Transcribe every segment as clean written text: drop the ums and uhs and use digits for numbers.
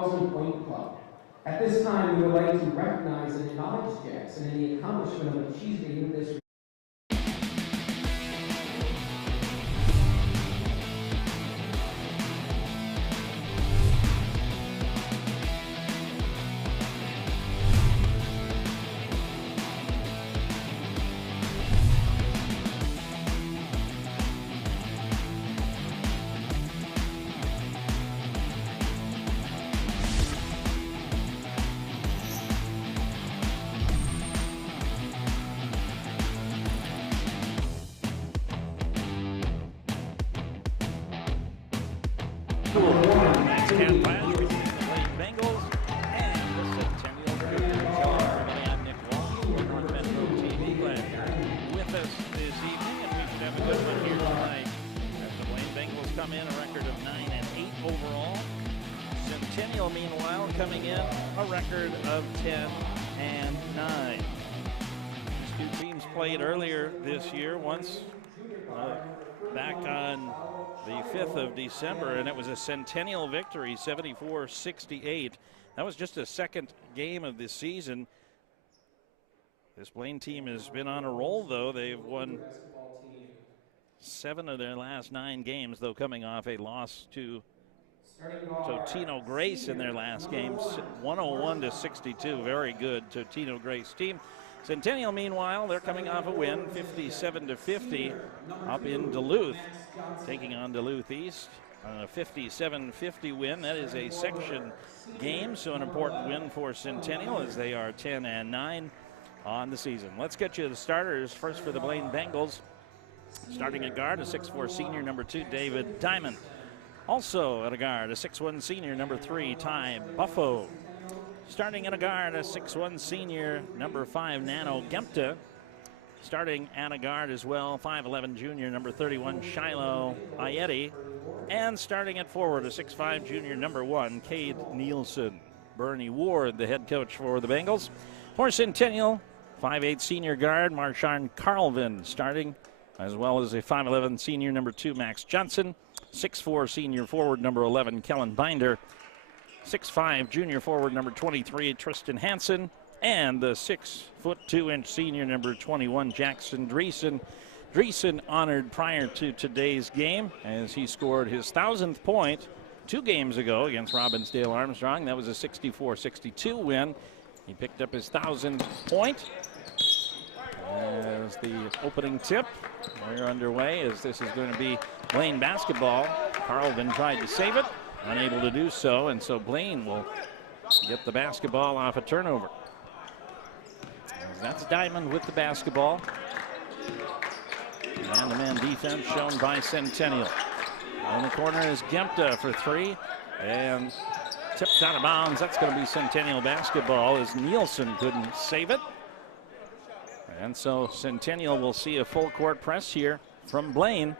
1,000 Point Club. At this time, we would like to recognize and acknowledge Jackson and the accomplishment of achieving this. Next camp clash between the Blaine Bengals and the Centennial Cougars. I'm Nick Walsh for North Metro TV. Glad you're with us this evening, and we should have a good one here tonight. As the Blaine Bengals come in a record of 9-8 overall. Centennial, meanwhile, coming in a record of 10-9. These two teams played earlier this year, once back on the 5th of December, and it was a Centennial victory, 74-68. That was just a second game of this season. This Blaine team has been on a roll, though. They've won 7 of their last 9 games, though coming off a loss to Totino Grace in their last game, 101-62. Very good Totino Grace team. Centennial, meanwhile, they're coming off a win, 57-50, up in Duluth, taking on Duluth East. A 57-50 win. That is a section game, so an important win for Centennial as they are 10-9 on the season. Let's get you the starters. First for the Blaine Bengals, starting at guard, a 6'4 senior, number 2, David Diamond. Also at a guard, a 6'1 senior, number 3, Ty Buffo. Starting at a guard, a 6'1 senior, number 5, Nano Gempta. Starting at a guard as well, 5'11 junior, number 31, Shiloh Ayeti. And starting at forward, a 6'5 junior, number 1, Cade Nielsen. Bernie Ward, the head coach for the Bengals. For Centennial, 5'8 senior guard, Marshawn Carlvin starting, as well as a 5'11 senior, number 2, Max Johnson. 6'4 senior forward, number 11, Kellen Binder. 6'5 junior forward, number 23, Tristan Hansen. And the 6'2" senior, number 21, Jackson Dreesen. Dreesen honored prior to today's game as he scored his 1,000th point 2 games ago against Robbinsdale Armstrong. That was a 64-62 win. He picked up his 1,000th point. As the opening tip, we're underway as this is going to be Blaine basketball. Carlvin tried to save it, unable to do so, and so Blaine will get the basketball off a turnover. That's Diamond with the basketball. Man-to-man defense shown by Centennial. On the corner is Gempta for 3, and tipped out of bounds. That's going to be Centennial basketball as Nielsen couldn't save it. And so Centennial will see a full court press here from Blaine.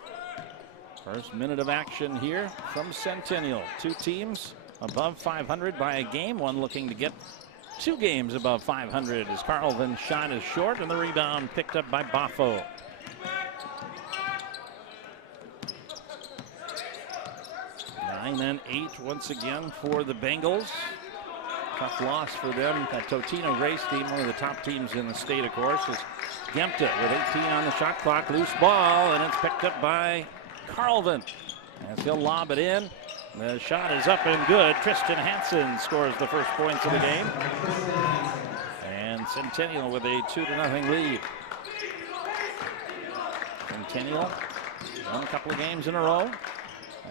First minute of action here from Centennial. 2 teams above 500 by a game, one looking to get 2 games above 500 as Carlvin's shot is short and the rebound picked up by Buffo. Nine and 8 once again for the Bengals. Tough loss for them. That Totino Grace team, one of the top teams in the state, of course, is Gempta with 18 on the shot clock. Loose ball, and it's picked up by Carlvin as he'll lob it in. The shot is up and good. Tristan Hansen scores the first points of the game. And Centennial with a 2-0 lead. Centennial won a couple of games in a row.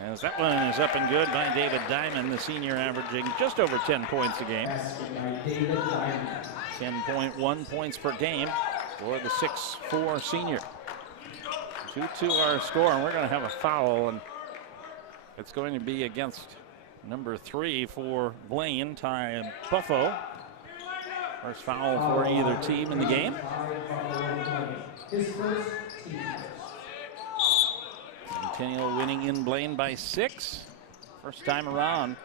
As that one is up and good by David Diamond, the senior, averaging just over 10 points a game. 10.1 points per game for the 6'4 senior. 2-2 our score, and we're going to have a foul, and it's going to be against number 3 for Blaine, Ty Buffo. First foul for either team in the game. Centennial winning in Blaine by 6. First time around.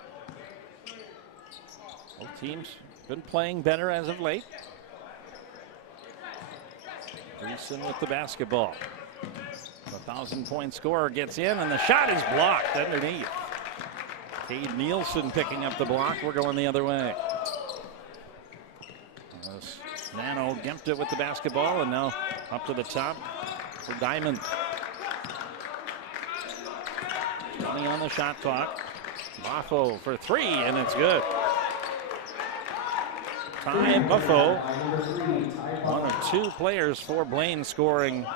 Both teams been playing better as of late. Dreesen with the basketball. The 1,000-point scorer gets in, and the shot is blocked underneath. Cade Nielsen picking up the block. We're going the other way. Nano Gempta with the basketball, and now up to the top for Diamond. 20 on the shot clock. Buffo for three, and it's good. Ty Buffo, one of two players for Blaine scoring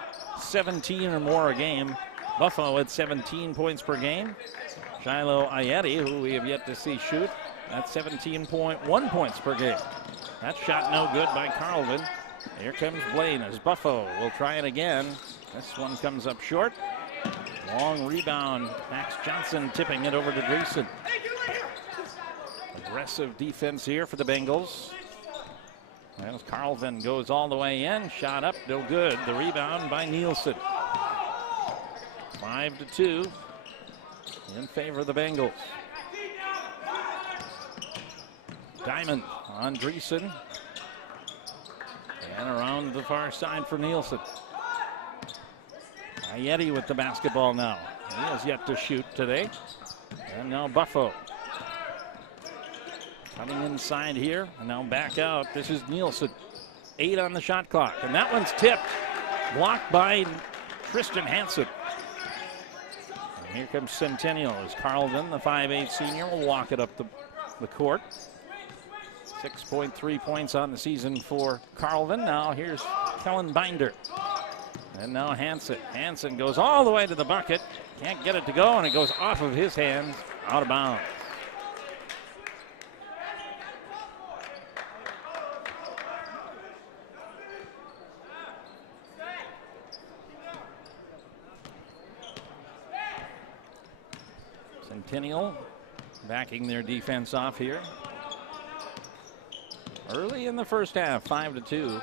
17 or more a game. Buffo at 17 points per game. Shiloh Ayeti, who we have yet to see shoot, at 17.1 points per game. That shot no good by Carlvin. Here comes Blaine as Buffo will try it again. This one comes up short. Long rebound. Max Johnson tipping it over to Dreesen. Aggressive defense here for the Bengals. As Carlvin goes all the way in. Shot up, no good. The rebound by Nielsen. 5-2 in favor of the Bengals. Diamond on Dreesen. And around the far side for Nielsen. Ayeti with the basketball now. He has yet to shoot today. And now Buffo. Coming inside here, and now back out. This is Nielsen. 8 on the shot clock, and that one's tipped. Blocked by Tristan Hansen. And here comes Centennial as Carlvin, the 5'8" senior, will walk it up the court. 6.3 points on the season for Carlvin. Now here's Kellen Binder. And now Hansen. Hansen goes all the way to the bucket. Can't get it to go, and it goes off of his hands, out of bounds. Centennial backing their defense off here. Early in the first half, 5-2.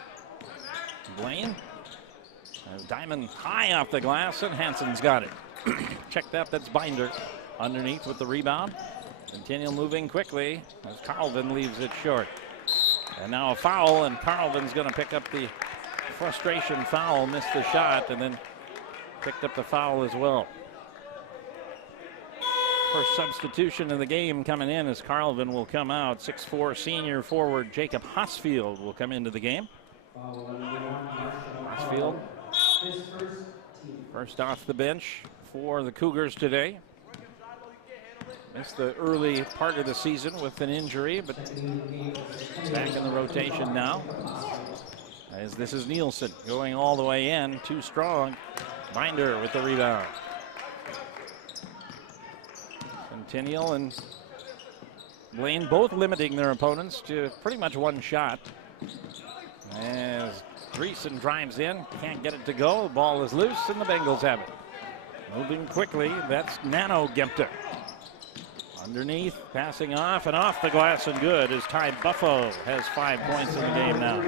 Blaine. Diamond high off the glass, and Hansen's got it. Check that, that's Binder underneath with the rebound. Centennial moving quickly as Carlvin leaves it short. And now a foul, and Carlvin's going to pick up the frustration foul, missed the shot, and then picked up the foul as well. First substitution of the game coming in as Carlvin will come out. 6'4" senior forward Jacob Hosfield will come into the game. Hosfield, first off the bench for the Cougars today. Missed the early part of the season with an injury, but back in the rotation now. As this is Nielsen going all the way in, too strong. Binder with the rebound. Centennial and Blaine both limiting their opponents to pretty much one shot. As Dreesen drives in, can't get it to go. The ball is loose, and the Bengals have it. Moving quickly, that's Nano Gempta. Underneath, passing off, and off the glass and good as Ty Buffo has 5 points in the game now.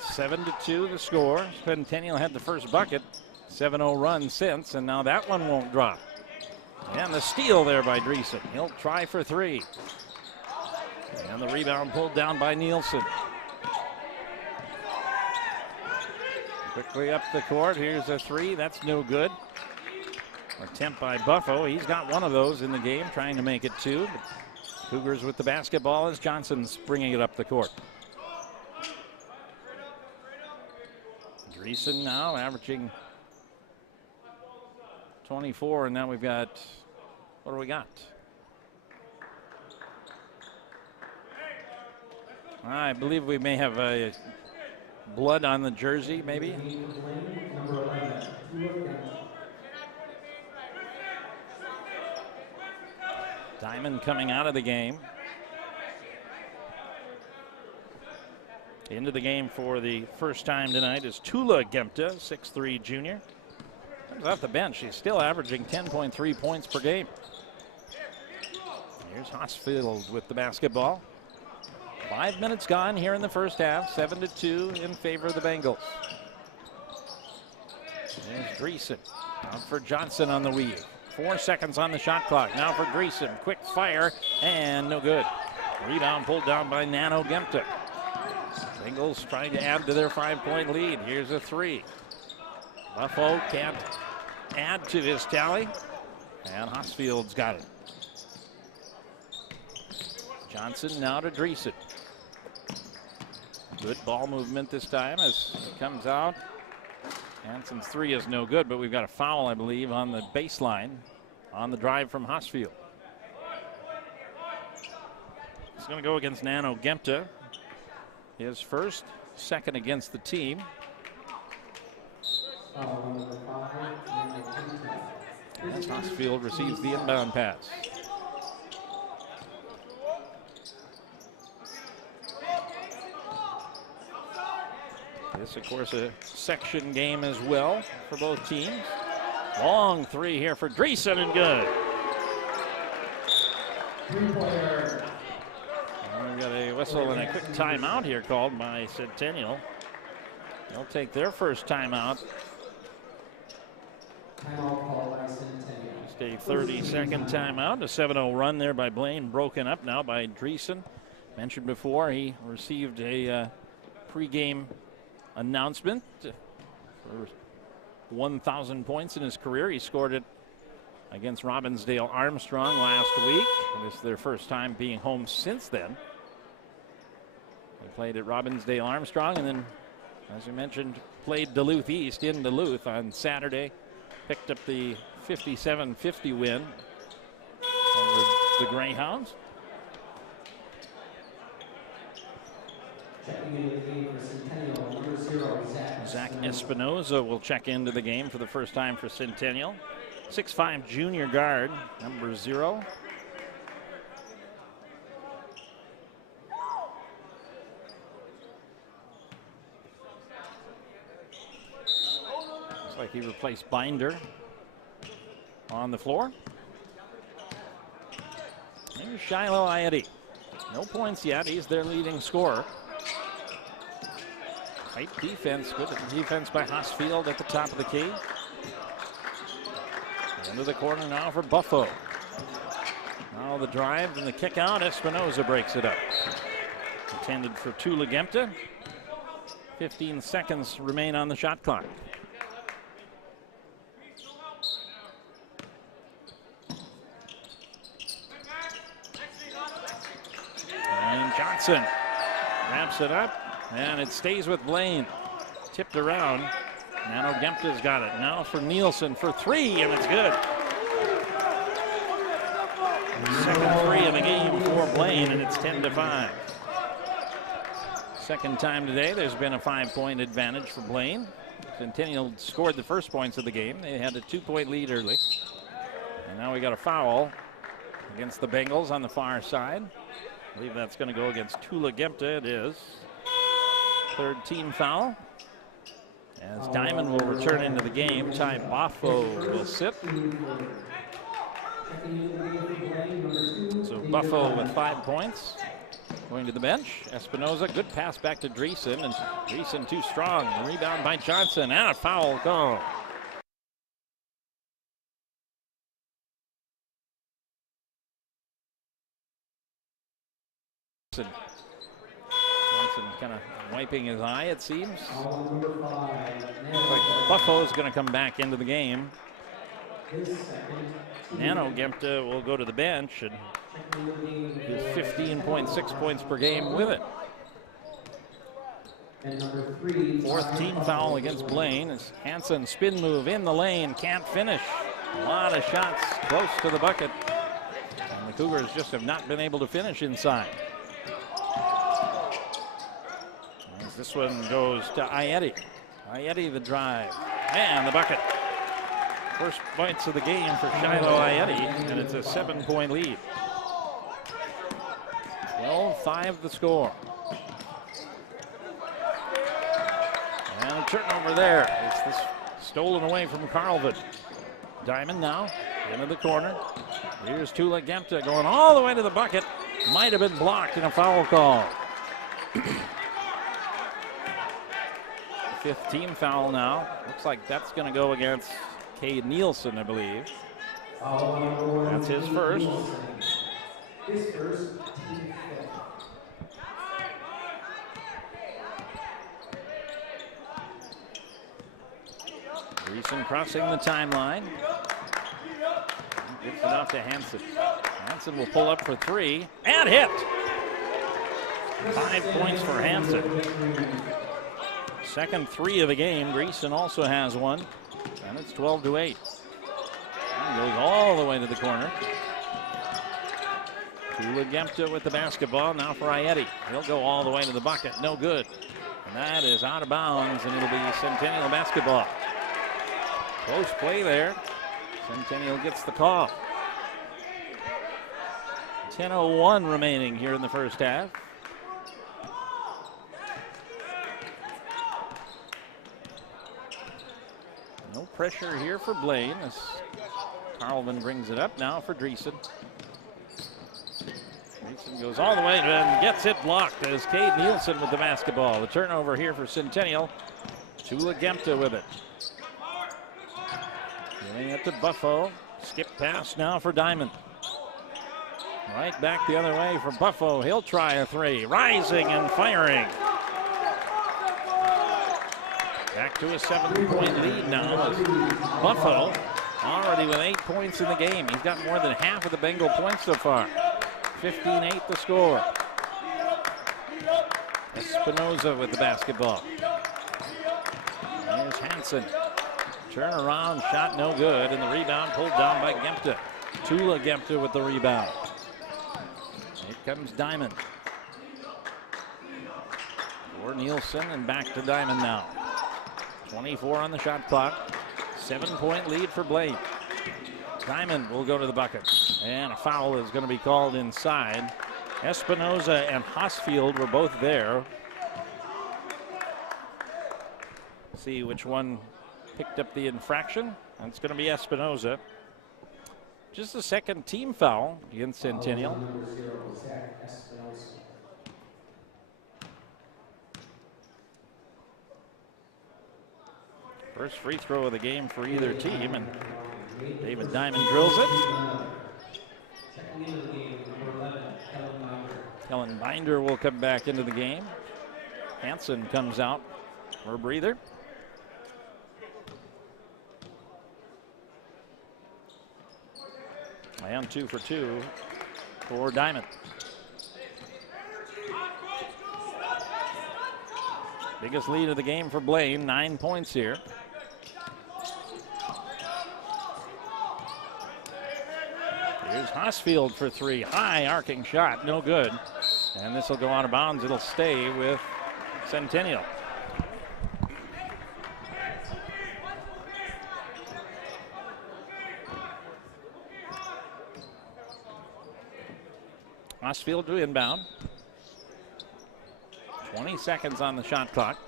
7-2 the score. Centennial had the first bucket. 7-0 run since, and now that one won't drop. And the steal there by Dreesen. He'll try for three. And the rebound pulled down by Nielsen. Quickly up the court. Here's a three. That's no good. Attempt by Buffo. He's got one of those in the game, trying to make it two. But Cougars with the basketball as Johnson's bringing it up the court. Dreesen now averaging 24, and now we've got, what do we got? I believe we may have a blood on the jersey, maybe. Diamond coming out of the game. Into the game for the first time tonight is Tula Gempta, 6'3" junior. Comes off the bench. He's still averaging 10.3 points per game. Here's Hosfield with the basketball. 5 minutes gone here in the first half. 7-2 in favor of the Bengals. There's Dreesen. Out for Johnson on the weave. 4 seconds on the shot clock. Now for Dreesen. Quick fire and no good. Rebound pulled down by Nano Gempta. Bengals trying to add to their 5-point lead. Here's a three. Buffo can't add to his tally. And Hosfield's got it. Johnson now to Dreesen. Good ball movement this time as it comes out. Hansen's three is no good, but we've got a foul, I believe, on the baseline on the drive from Hosfield. It's going to go against Nano Gemta. His first, second against the team. As Hosfield receives the inbound pass. This, of course, a section game as well for both teams. Long three here for Dreesen and good. And we've got a whistle and a quick timeout here called by Centennial. They'll take their first timeout. Just a 30-second timeout. A 7-0 run there by Blaine, broken up now by Dreesen. Mentioned before, he received a pregame announcement for 1,000 points in his career. He scored it against Robbinsdale Armstrong last week. This is their first time being home since then. They played at Robbinsdale Armstrong and then, as you mentioned, played Duluth East in Duluth on Saturday. Picked up the 57-50 win over the Greyhounds. Zach Espinoza will check into the game for the first time for Centennial. 6'5" junior guard, number 0. Looks like he replaced Binder on the floor. Here's Shiloh Ieti. No points yet. He's their leading scorer. Tight defense. Good defense by Hosfield at the top of the key. Into the corner now for Buffo. Now the drive and the kick out. Espinoza breaks it up. Intended for Tula Gemta. 15 seconds remain on the shot clock. And Johnson wraps it up, and it stays with Blaine. Tipped around. Nano Gemta's got it. Now for Nielsen for three, and it's good. Second three of the game for Blaine, and it's 10-5. Second time today, there's been a 5-point advantage for Blaine. Centennial scored the first points of the game. They had a 2-point lead early. And now we got a foul against the Bengals on the far side. I believe that's going to go against Tula Gemta. It is. Third team foul. As Diamond will return into the game, Ty Buffo will sit. So Buffo with 5 points. Going to the bench. Espinoza, good pass back to Dreesen, and Dreesen too strong. The rebound by Johnson, and a foul call. Johnson kind of wiping his eye, it seems. Like Buffo is going to come back into the game. Nano Gemta will go to the bench and is 15.6 points per game with it. Fourth team foul against Blaine as Hansen spin move in the lane, can't finish. A lot of shots close to the bucket. And the Cougars just have not been able to finish inside. As this one goes to Ieti. Ieti the drive and the bucket. First points of the game for Shiloh Ieti, and it's a 7-point lead. 12-5 the score. And a turnover there. It's this stolen away from Carlvin. Diamond now into the corner. Here's Tula Gemta going all the way to the bucket. Might have been blocked in a foul call. Fifth team foul now. Looks like that's going to go against Cade Nielsen, I believe. That's his first. Dreesen crossing the timeline. Gets it off to Hansen. Hansen will pull up for three and hit. 5 points for Hansen. Second three of the game. Dreesen also has one. And it's 12-8. And goes all the way to the corner. Tula with the basketball. Now for Aieti. He'll go all the way to the bucket. No good. And that is out of bounds, and it'll be Centennial basketball. Close play there. Centennial gets the call. 10:01 remaining here in the first half. No pressure here for Blaine as Carlman brings it up now for Dreesen. Dreesen goes all the way and gets it blocked as Cade Nielsen with the basketball. The turnover here for Centennial. Tula with it. Giving it to Buffo. Skip pass now for Diamond. Right back the other way for Buffo. He'll try a three. Rising and firing. Back to a 7-point lead now. Buffo already with 8 points in the game. He's got more than half of the Bengal points so far. 15-8 the score. Espinoza with the basketball. There's Hansen. Turnaround shot no good, and the rebound pulled down by Gemta. Tula with the rebound. Here comes Diamond. For Nielsen and back to Diamond now. 24 on the shot clock. 7-point lead for Blaine. Diamond will go to the bucket. And a foul is going to be called inside. Espinoza and Hosfield were both there. See which one picked up the infraction. And it's going to be Espinoza. Just a second team foul against Centennial. First free throw of the game for either team, and David Diamond drills it. Kellen Binder will come back into the game. Hansen comes out for a breather. And 2 for 2 for Diamond. Biggest lead of the game for Blaine, 9 points here. Here's Hosfield for three. High arcing shot, no good. And this will go out of bounds. It'll stay with Centennial. Hosfield to inbound. 20 seconds on the shot clock.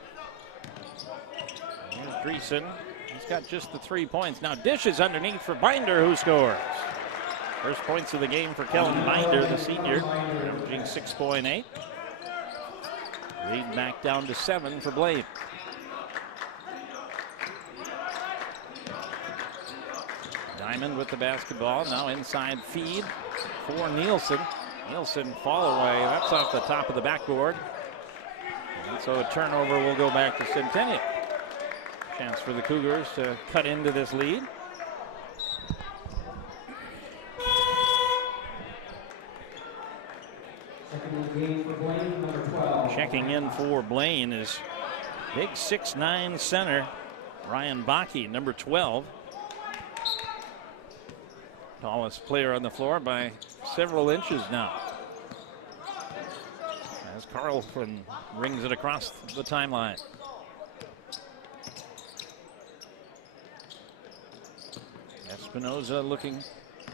Here's Dreesen. He's got just the 3 points. Now dishes underneath for Binder, who scores. First points of the game for Kellen Binder, the senior, averaging 6.8. Lead back down to 7 for Blaine. Diamond with the basketball. Now inside feed for Nielsen. Nielsen fall away. That's off the top of the backboard. And so a turnover will go back to Centennial. Chance for the Cougars to cut into this lead. Checking in for Blaine is big 6'9" center Ryan Bakke, number 12. Tallest player on the floor by several inches now. As Carlson rings it across the timeline. Espinoza looking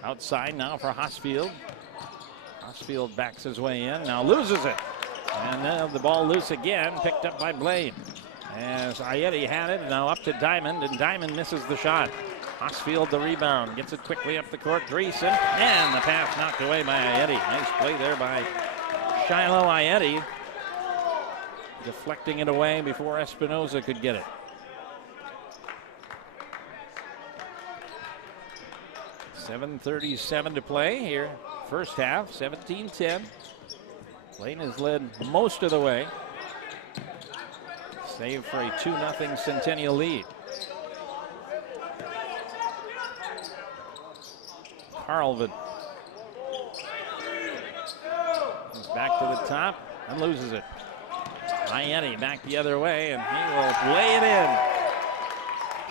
outside now for Hosfield. Hosfield backs his way in, now loses it. And then the ball loose again, picked up by Blaine. As Aieti had it, now up to Diamond, and Diamond misses the shot. Hosfield the rebound, gets it quickly up the court. Dreesen, and the pass knocked away by Aieti. Nice play there by Shiloh Aieti. Deflecting it away before Espinoza could get it. .37 to play here. First half, 17-10. Blaine has led most of the way. Save for a 2-0 Centennial lead. Harlvan. He's back to the top and loses it. Ieti back the other way, and he will lay it in.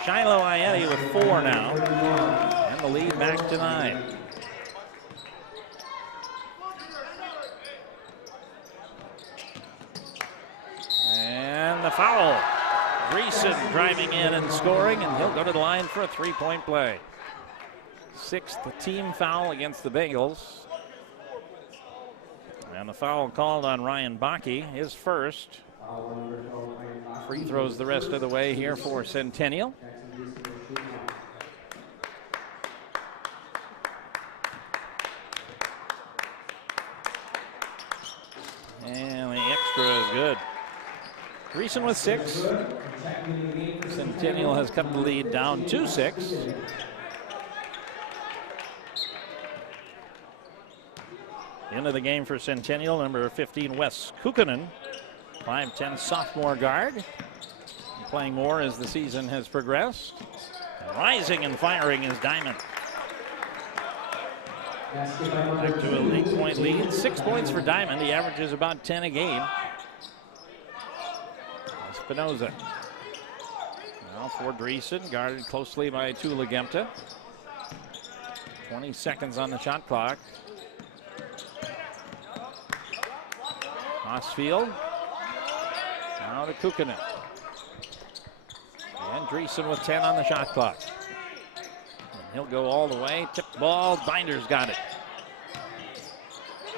Shiloh Ieti with 4 now, and the lead back to 9. And the foul. Greason driving in and scoring, and he'll go to the line for a 3-point play. 6th team foul against the Bengals. And the foul called on Ryan Bakke, his first. Free throws the rest of the way here for Centennial. And the extra is good. Greason with 6. Centennial has cut the lead down to 6. Into the game for Centennial, number 15, Wes Kukkonen, 5'10" sophomore guard. Playing more as the season has progressed. Rising and firing is Diamond. Back to an 8-point lead. 6 points for Diamond. He averages about 10 a game. Espinoza. Now for Greason, guarded closely by Tula Gemta. 20 seconds on the shot clock. Osfield. Now to Kukkonen. And Greason with 10 on the shot clock. And he'll go all the way. Tipped ball. Binder's got it.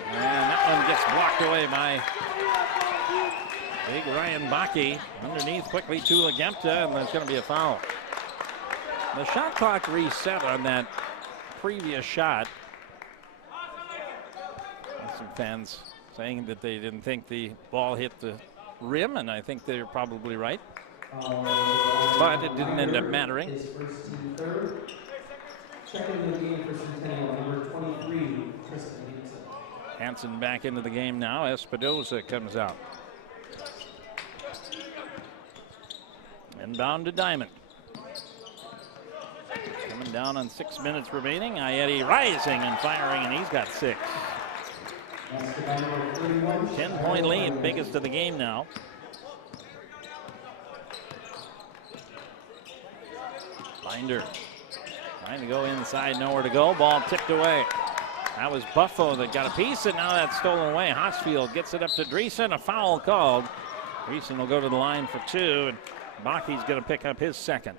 And that one gets blocked away by big Ryan Bakke. Underneath quickly Tula Gemta, and there's going to be a foul. The shot clock reset on that previous shot. Some fans saying that they didn't think the ball hit the rim, and I think they're probably right. But it didn't end up mattering. Hansen back into the game now. Espinoza comes out. Inbound to Diamond. Coming down on 6 minutes remaining. Ieti rising and firing, and he's got 6. 10-point lead, biggest of the game now. Binder trying to go inside, nowhere to go. Ball tipped away. That was Buffo that got a piece, and now that's stolen away. Hosfield gets it up to Greason. A foul called. Greason will go to the line for 2, and Bakke's going to pick up his second.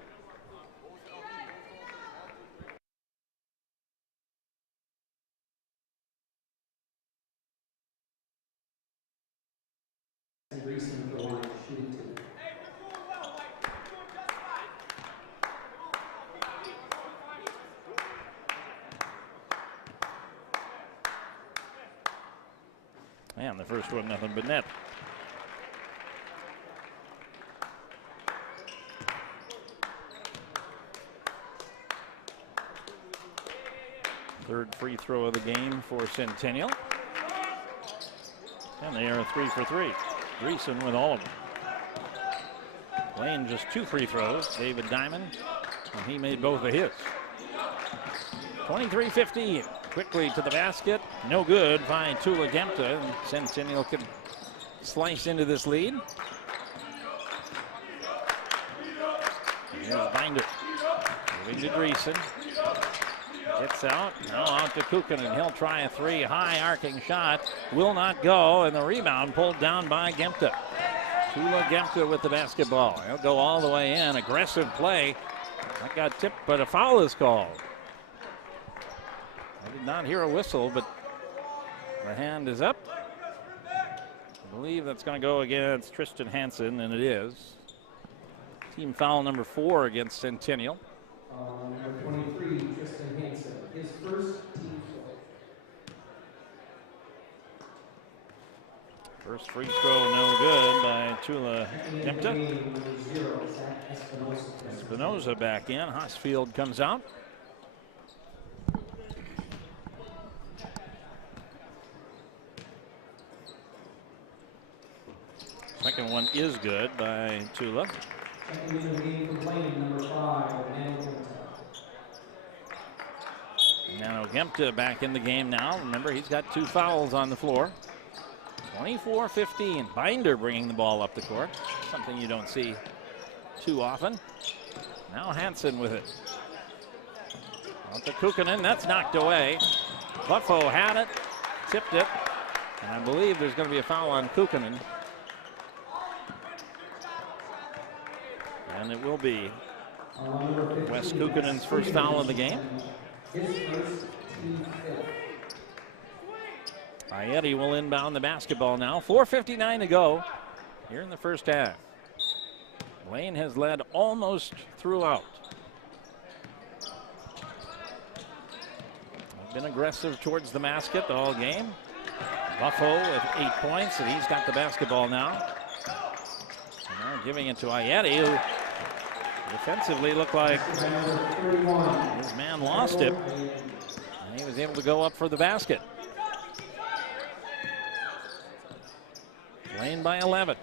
And the first one, nothing but net. Third free throw of the game for Centennial. And they are 3 for 3. Greason with all of them. Blaine just 2 free throws. David Diamond, and he made both of his. 23-15. Quickly to the basket. No good by Tula Gemta. And Centennial can slice into this lead. Here's Binder. Moving to Greason. Gets out. Now out to Kukkonen. He'll try a 3. High arcing shot. Will not go. And the rebound pulled down by Gemta. Tula Gemta with the basketball. He'll go all the way in. Aggressive play. That got tipped, but a foul is called. I did not hear a whistle, but the hand is up. I believe that's going to go against Tristan Hansen, and it is. Team foul number 4 against Centennial. Number 23, Tristan Hansen, his first team foul. First free throw, no good by Tula Gemta. Espinoza back in. Hosfield comes out. Second one is good by Tula. Nano Gempta back in the game now. Remember, he's got 2 fouls on the floor. 24-15. Binder bringing the ball up the court. Something you don't see too often. Now Hansen with it. Out to Kukkonen. That's knocked away. Buffo had it, tipped it, and I believe there's going to be a foul on Kukkonen. And it will be Wes Kukkonen's first foul of the game. Ayeti will inbound the basketball now. 4:59 to go here in the first half. Blaine has led almost throughout. Been aggressive towards the basket all game. Buffo with 8 points, and he's got the basketball now. And now giving it to Ayeti, who defensively looked like his man lost it. And he was able to go up for the basket. Blaine by 11.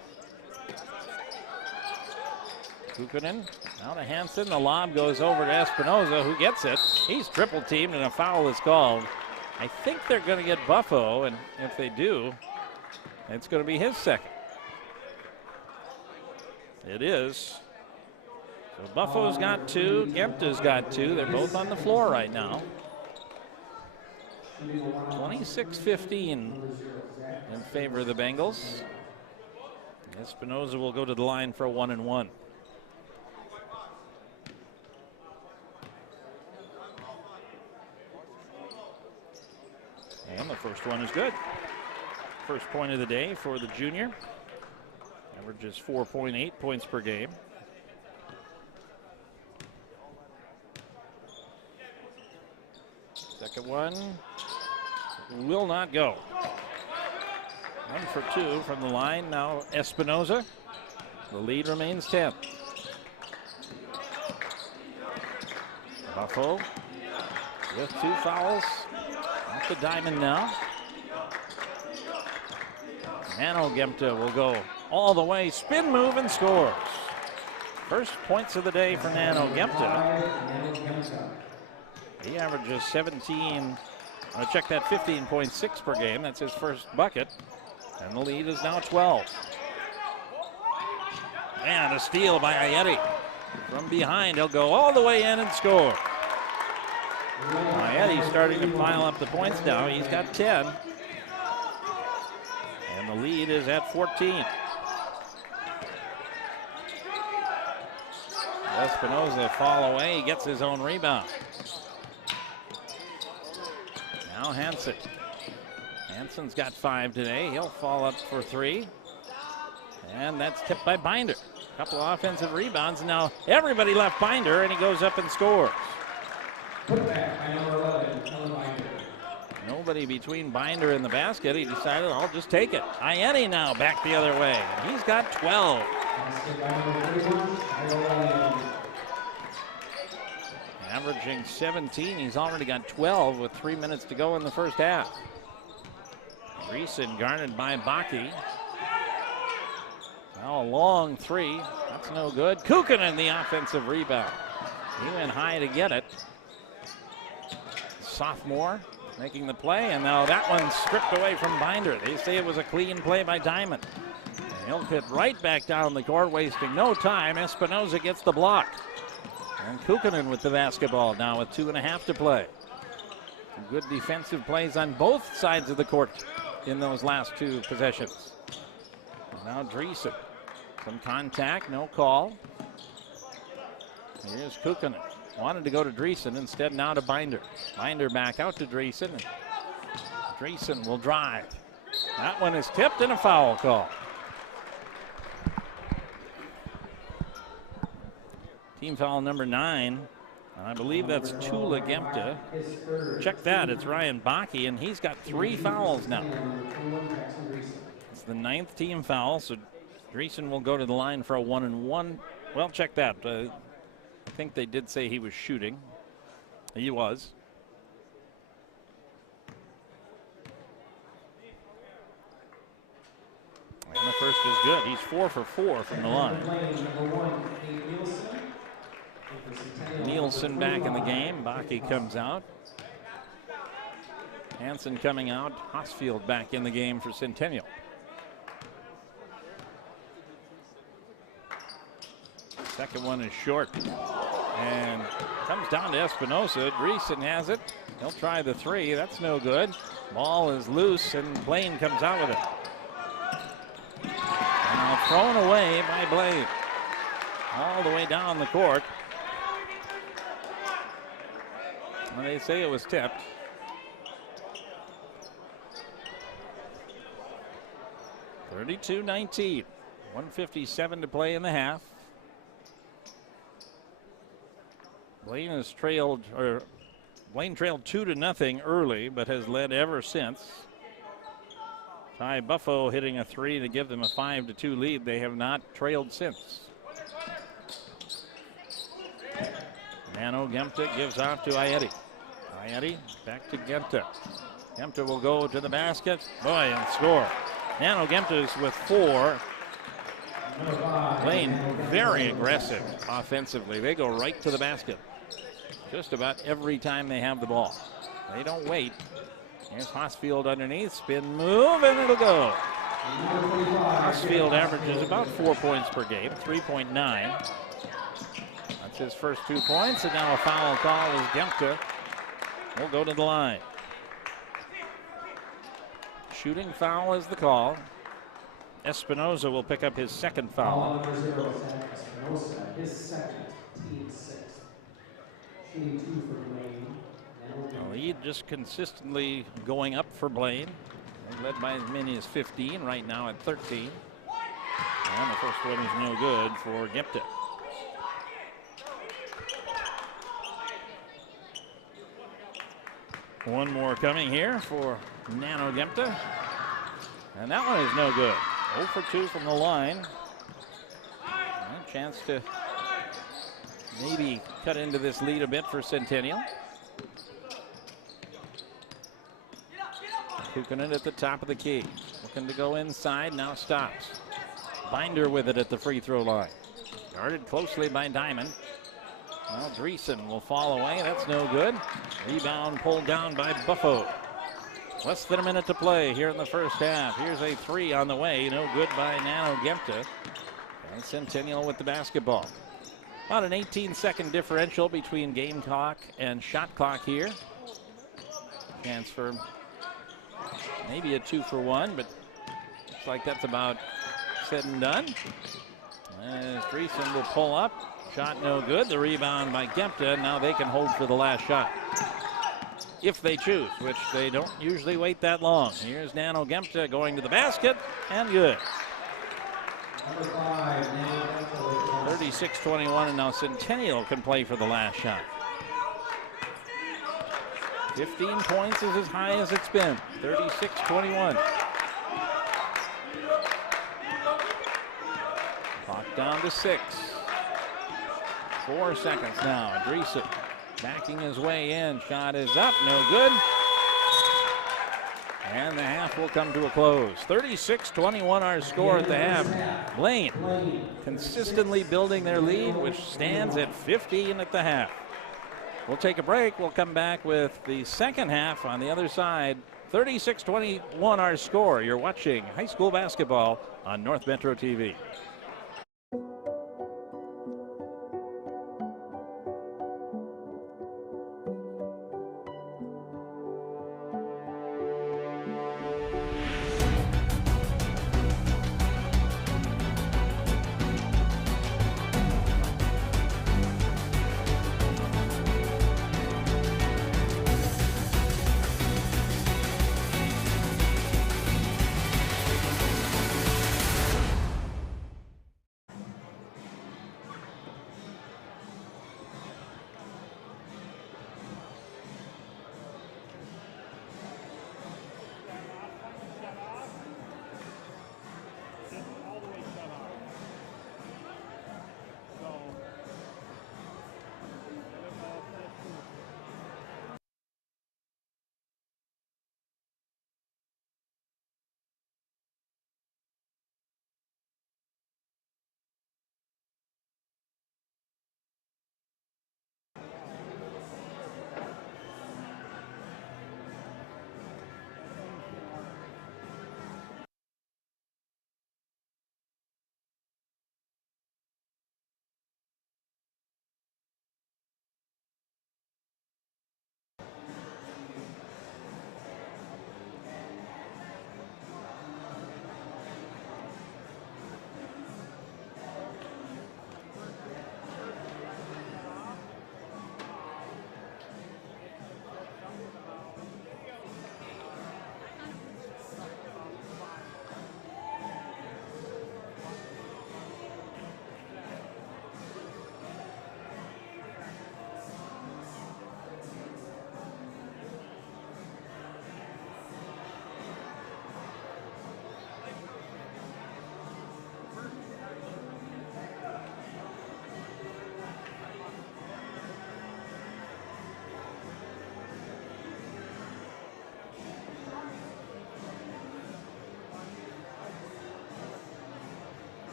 Kukkonen now to Hansen. The lob goes over to Espinoza, who gets it. He's triple teamed and a foul is called. I think they're going to get Buffo, and if they do, it's going to be his second. It is. So Buffo's got 2, Gempta's got 2. They're both on the floor right now. 26-15 in favor of the Bengals. Espinoza will go to the line for a 1-and-1. And the first one is good. First point of the day for the junior. Averages 4.8 points per game. Second one will not go. 1 for 2 from the line. Now Espinoza. The lead remains 10. Buffo with 2 fouls. Off the diamond now. Nano Gempta will go all the way. Spin move and scores. First points of the day for Nano Gempta. He averages 17. Check that, 15.6 per game. That's his first bucket. And the lead is now 12. And a steal by Ayeti. From behind, he'll go all the way in and score. Ayeti starting to pile up the points now. He's got 10. And the lead is at 14. Espinoza fall away. He gets his own rebound. Now Hansen. Hansen's got 5 today. He'll fall up for 3. And that's tipped by Binder. A couple of offensive rebounds. Now everybody left Binder, and he goes up and scores. Nobody between Binder and the basket. He decided, I'll just take it. Ayeti now back the other way. He's got 12. Averaging 17. He's already got 12 with 3 minutes to go in the first half. Dreesen guarded by Baki. Now a long 3. That's no good. Kukkonen the offensive rebound. He went high to get it. Sophomore making the play, and now that one's stripped away from Binder. They say it was a clean play by Diamond. And he'll hit right back down the court, wasting no time. Espinoza gets the block. And Kukkonen with the basketball now with 2.5 to play. Good defensive plays on both sides of the court in those last 2 possessions. Now Dreesen. Some contact, no call. Here's Kukkonen. Wanted to go to Dreesen, instead now to Binder. Binder back out to Dreesen. Dreesen will drive. That one is tipped and a foul call. Team foul number 9. And I believe that's Tula Gempta. Check that, it's Ryan Baki, and he's got 3 fouls now. It's the 9th team foul, so Dreesen will go to the line for a 1-and-1. Well, check that. I think they did say he was shooting. He was. And the first is good. He's 4 for 4 from the line. Nielsen back in the game. Baki comes out. Hansen coming out. Hosfield back in the game for Centennial. Second one is short and comes down to Espinosa. Dreesen has it. He'll try the three. That's no good. Ball is loose and Blaine comes out with it. Now thrown away by Blaine. All the way down the court. Well, they say it was tipped. 32-19. 1:57 to play in the half. Blaine trailed 2-0 early, but has led ever since. Ty Buffo hitting a three to give them a 5-2 lead. They have not trailed since. Nano Gemta gives off to Ayeti. Ayeti back to Gemta. Gemta will go to the basket. Boy, and score. Nano Gemta's with 4. Blaine very aggressive offensively. They go right to the basket just about every time they have the ball. They don't wait. Here's Hosfield underneath. Spin move, and it'll go. Hosfield averages about 4 points per game, 3.9. That's his first 2 points, and now a foul call as Gemta will go to the line. Shooting foul is the call. Espinosa will pick up his second foul. Espinosa, his second, team 6. Shooting 2 for Blaine. The lead just consistently going up for Blaine. They led by as many as 15, right now at 13. And the first one is no good for Gemta. One more coming here for Nano Gemta. And that one is no good. 0 for 2 from the line. And a chance to maybe cut into this lead a bit for Centennial. Kukonen at the top of the key. Looking to go inside, now stops. Binder with it at the free throw line. Guarded closely by Diamond. Well, Dreesen will fall away. That's no good. Rebound pulled down by Buffo. Less than a minute to play here in the first half. Here's a three on the way. No good by Nano Gemta. And Centennial with the basketball. About an 18-second differential between game clock and shot clock here. Chance for maybe a 2-for-1, but looks like that's about said and done. As Dreesen will pull up. Shot no good. The rebound by Gemta. Now they can hold for the last shot, if they choose, which they don't usually wait that long. Here's Nano Gemta going to the basket, and good. 36-21, and now Centennial can play for the last shot. 15 points is as high as it's been. 36-21. Clock down to 6. 4 seconds now. Dreesen backing his way in. Shot is up, no good. And the half will come to a close. 36-21 our score at the half. Blaine consistently building their lead, which stands at 15 at the half. We'll take a break. We'll come back with the second half on the other side. 36-21 our score. You're watching high school basketball on North Metro TV.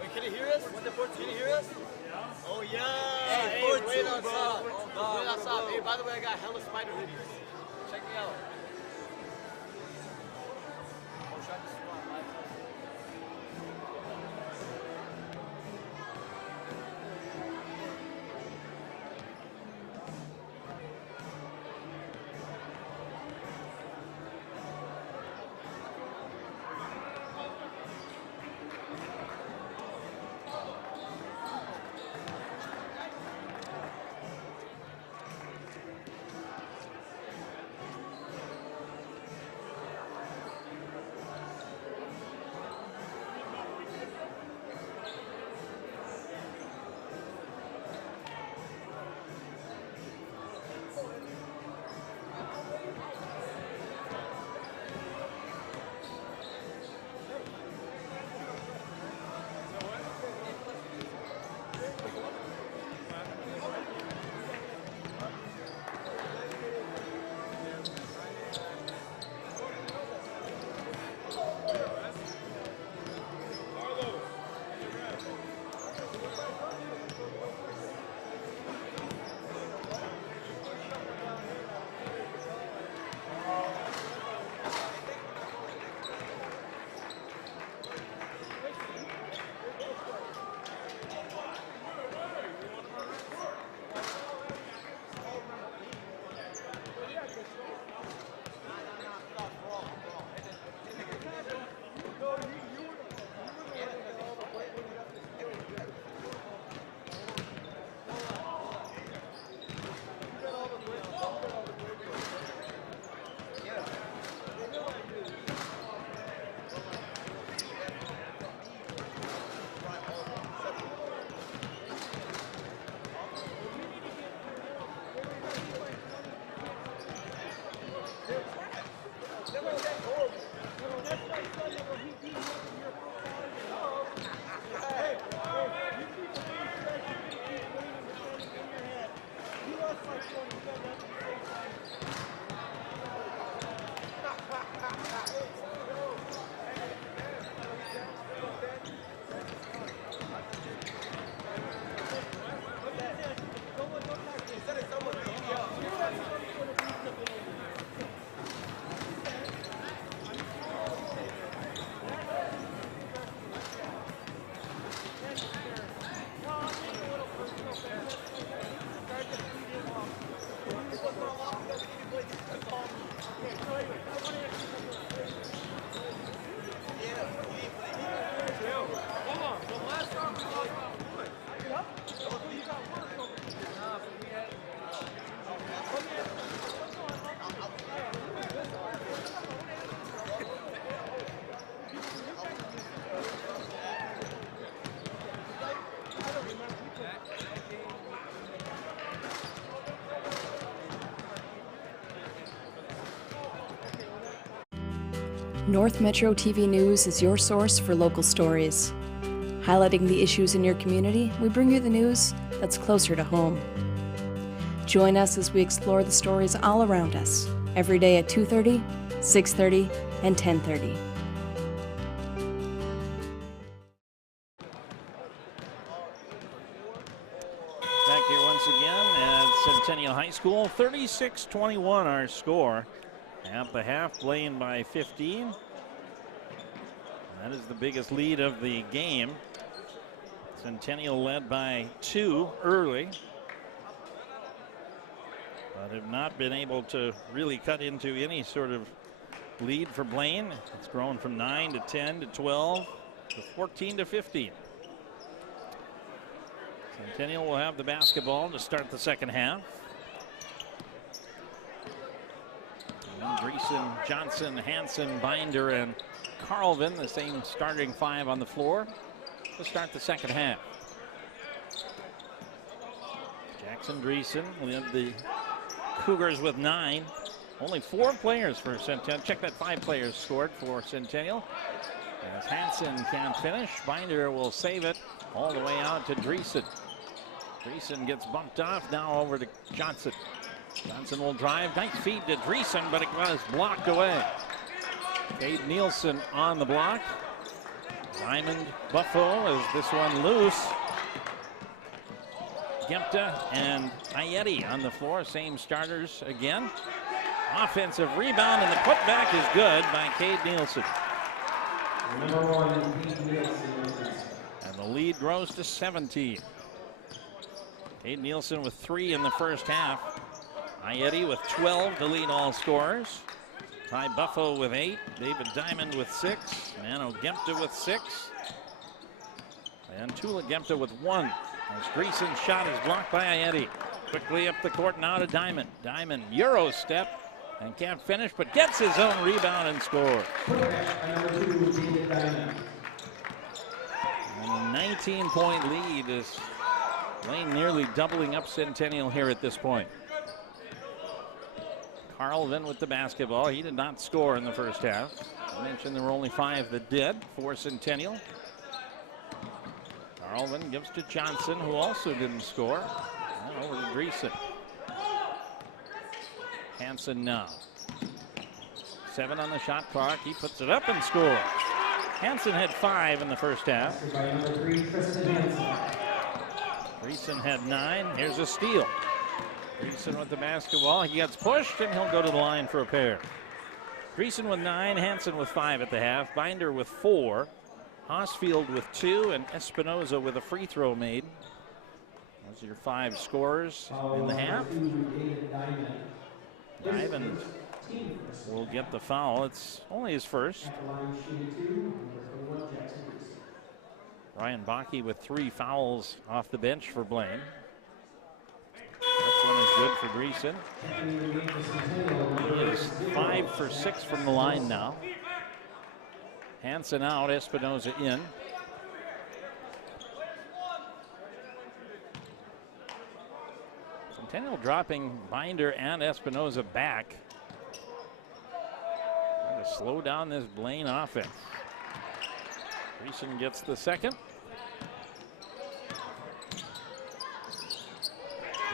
Wait, can you hear us? Can you hear us? Oh, yeah. Hey, wait outside. Wait outside. Hey, by the way, I got hella spider hoodies. Check me out. North Metro TV News is your source for local stories. Highlighting the issues in your community, we bring you the news that's closer to home. Join us as we explore the stories all around us, every day at 2:30, 6:30, and 10:30. Back here once again at Centennial High School, 36-21 our score. At the half, Blaine by 15. That is the biggest lead of the game. Centennial led by 2 early, but have not been able to really cut into any sort of lead for Blaine. It's grown from 9 to 10 to 12 to 14 to 15. Centennial will have the basketball to start the second half. Dreesen, Johnson, Hansen, Binder, and Carlvin, the same starting 5 on the floor to start the second half. Jackson Dreesen led the Cougars with 9. Only 4 players for Centennial. Check that, 5 players scored for Centennial. As Hansen can't finish, Binder will save it all the way out to Dreesen. Dreesen gets bumped off, now over to Johnson. Johnson will drive, nice feed to Dreesen, but it was blocked away. Cade Nielsen on the block. Diamond Buffo is this one loose. Gempta and Ayeti on the floor, same starters again. Offensive rebound, and the putback is good by Cade Nielsen. Number 1, Cade Nielsen. And the lead grows to 17. Cade Nielsen with 3 in the first half. Ayeti with 12 to lead all scorers. Ty Buffo with 8. David Diamond with 6. Mano Gempta with 6. And Tula Gempta with 1. As Greason's shot is blocked by Ayeti. Quickly up the court now to Diamond. Diamond Euro step and can't finish, but gets his own rebound and scores. And a 19-point lead is Blaine nearly doubling up Centennial here at this point. Carlvin with the basketball. He did not score in the first half. I mentioned there were only 5 that did for Centennial. Carlvin gives to Johnson, who also didn't score. And over to Greason. Hansen now. 7 on the shot clock. He puts it up and scores. Hansen had 5 in the first half. Greason had 9. Here's a steal. Greason with the basketball. He gets pushed, and he'll go to the line for a pair. Greason with 9, Hansen with 5 at the half, Binder with 4, Hosfield with 2, and Espinoza with a free throw made. Those are your 5 scorers in the half. Diamond will get the foul. It's only his first. Ryan Bakke with 3 fouls off the bench for Blaine. This one is good for Greason. He is 5 for 6 from the line now. Hansen out, Espinoza in. Centennial dropping Binder and Espinoza back. Trying to slow down this Blaine offense. Greason gets the second.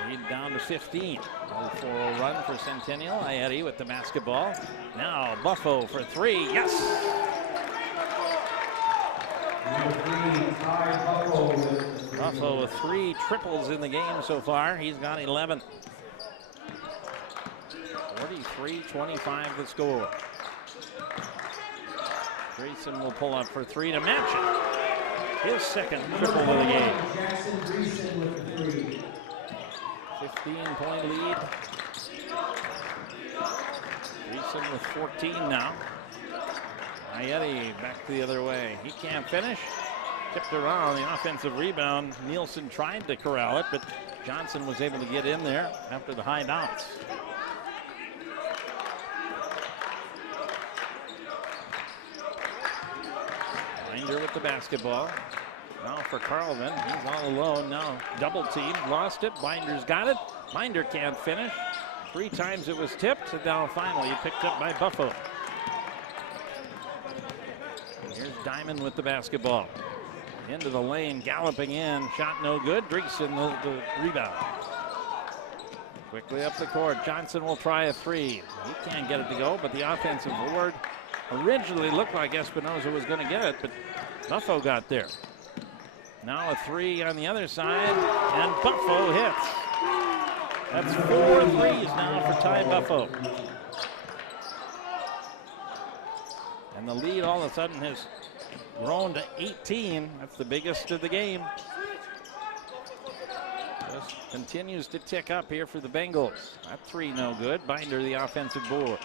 Lead down to 15. 4-0 run for Centennial. Ayeti with the basketball. Now Buffo for 3. Yes! Buffo with 3 triples in the game so far. He's got 11. 43-25 the score. Greason will pull up for 3 to match it. His second triple of the game. 15-point lead. Greason with 14 now. Ayeti back the other way. He can't finish. Tipped around the offensive rebound. Nielsen tried to corral it, but Johnson was able to get in there after the high bounce. Binder with the basketball. Now for Carlvin. He's all alone now. Double team. Lost it. Binder's got it. Binder can't finish. 3 times it was tipped, and now finally picked up by Buffo. Here's Diamond with the basketball. Into the lane, galloping in. Shot no good. Greason the rebound. Quickly up the court. Johnson will try a 3. He can't get it to go, but the offensive board originally looked like Espinoza was going to get it, but Buffo got there. Now a 3 on the other side, and Buffo hits. That's 4 threes now for Ty Buffo. And the lead all of a sudden has grown to 18. That's the biggest of the game. Just continues to tick up here for the Bengals. That 3 no good. Binder the offensive board.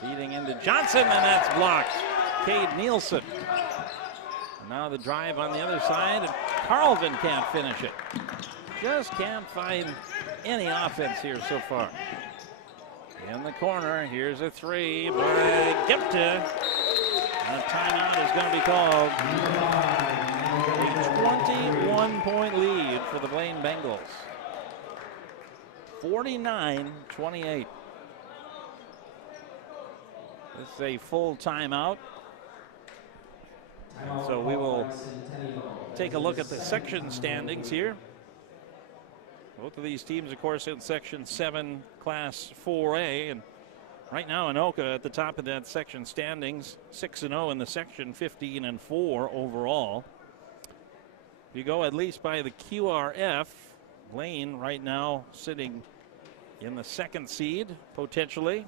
Feeding into Johnson, and that's blocked. Cade Nielsen. And now the drive on the other side, and Carlvin can't finish it. Just can't find any offense here so far. In the corner, here's a 3 by Gempta. And a timeout is going to be called. A 21-point lead for the Blaine Bengals. 49-28. This is a full timeout. And so we will take a look at the section standings here. Both of these teams, of course, in Section 7, Class 4A. And Right now, Anoka at the top of that section standings, 6-0 in the section, 15-4 overall. If you go at least by the QRF, Blaine right now sitting in the second seed, potentially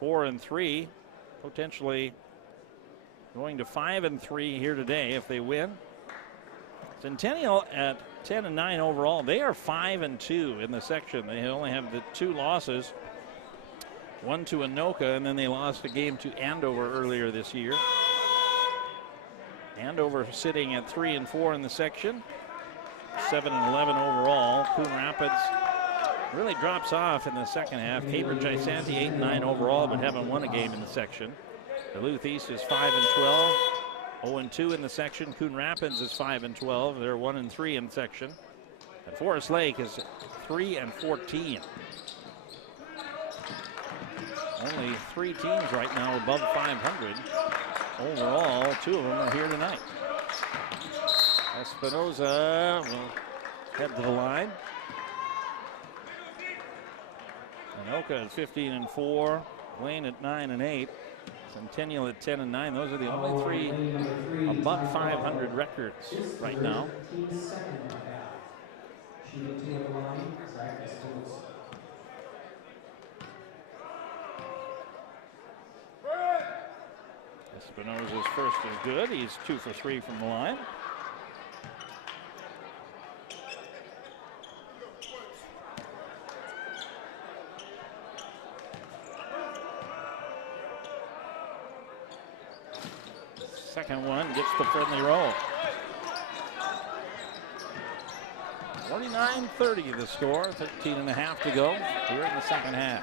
4-3, potentially going to 5-3 here today if they win. Centennial at 10-9 overall. They are 5-2 in the section. They only have the 2 losses, one to Anoka, and then they lost a game to Andover earlier this year. Andover sitting at 3-4 in the section, 7-11 overall. Coon Rapids really drops off in the second half. Cambridge Isanti 8-9 overall, but haven't won a game in the section. Duluth East is 5-12, 0-2 in the section. Coon Rapids is 5-12. They're 1-3 in section. And Forest Lake is 3-14. Only 3 teams right now above 500. Overall, 2 of them are here tonight. Espinoza will head to the line. Anoka at 15-4. Blaine at 9-8. Centennial at 10-9. Those are the only 3 above 500 records right now. Espinoza's first is good. He's 2 for 3 from the line. Second one gets the friendly roll. 49-30 the score, 13.5 to go here in the second half.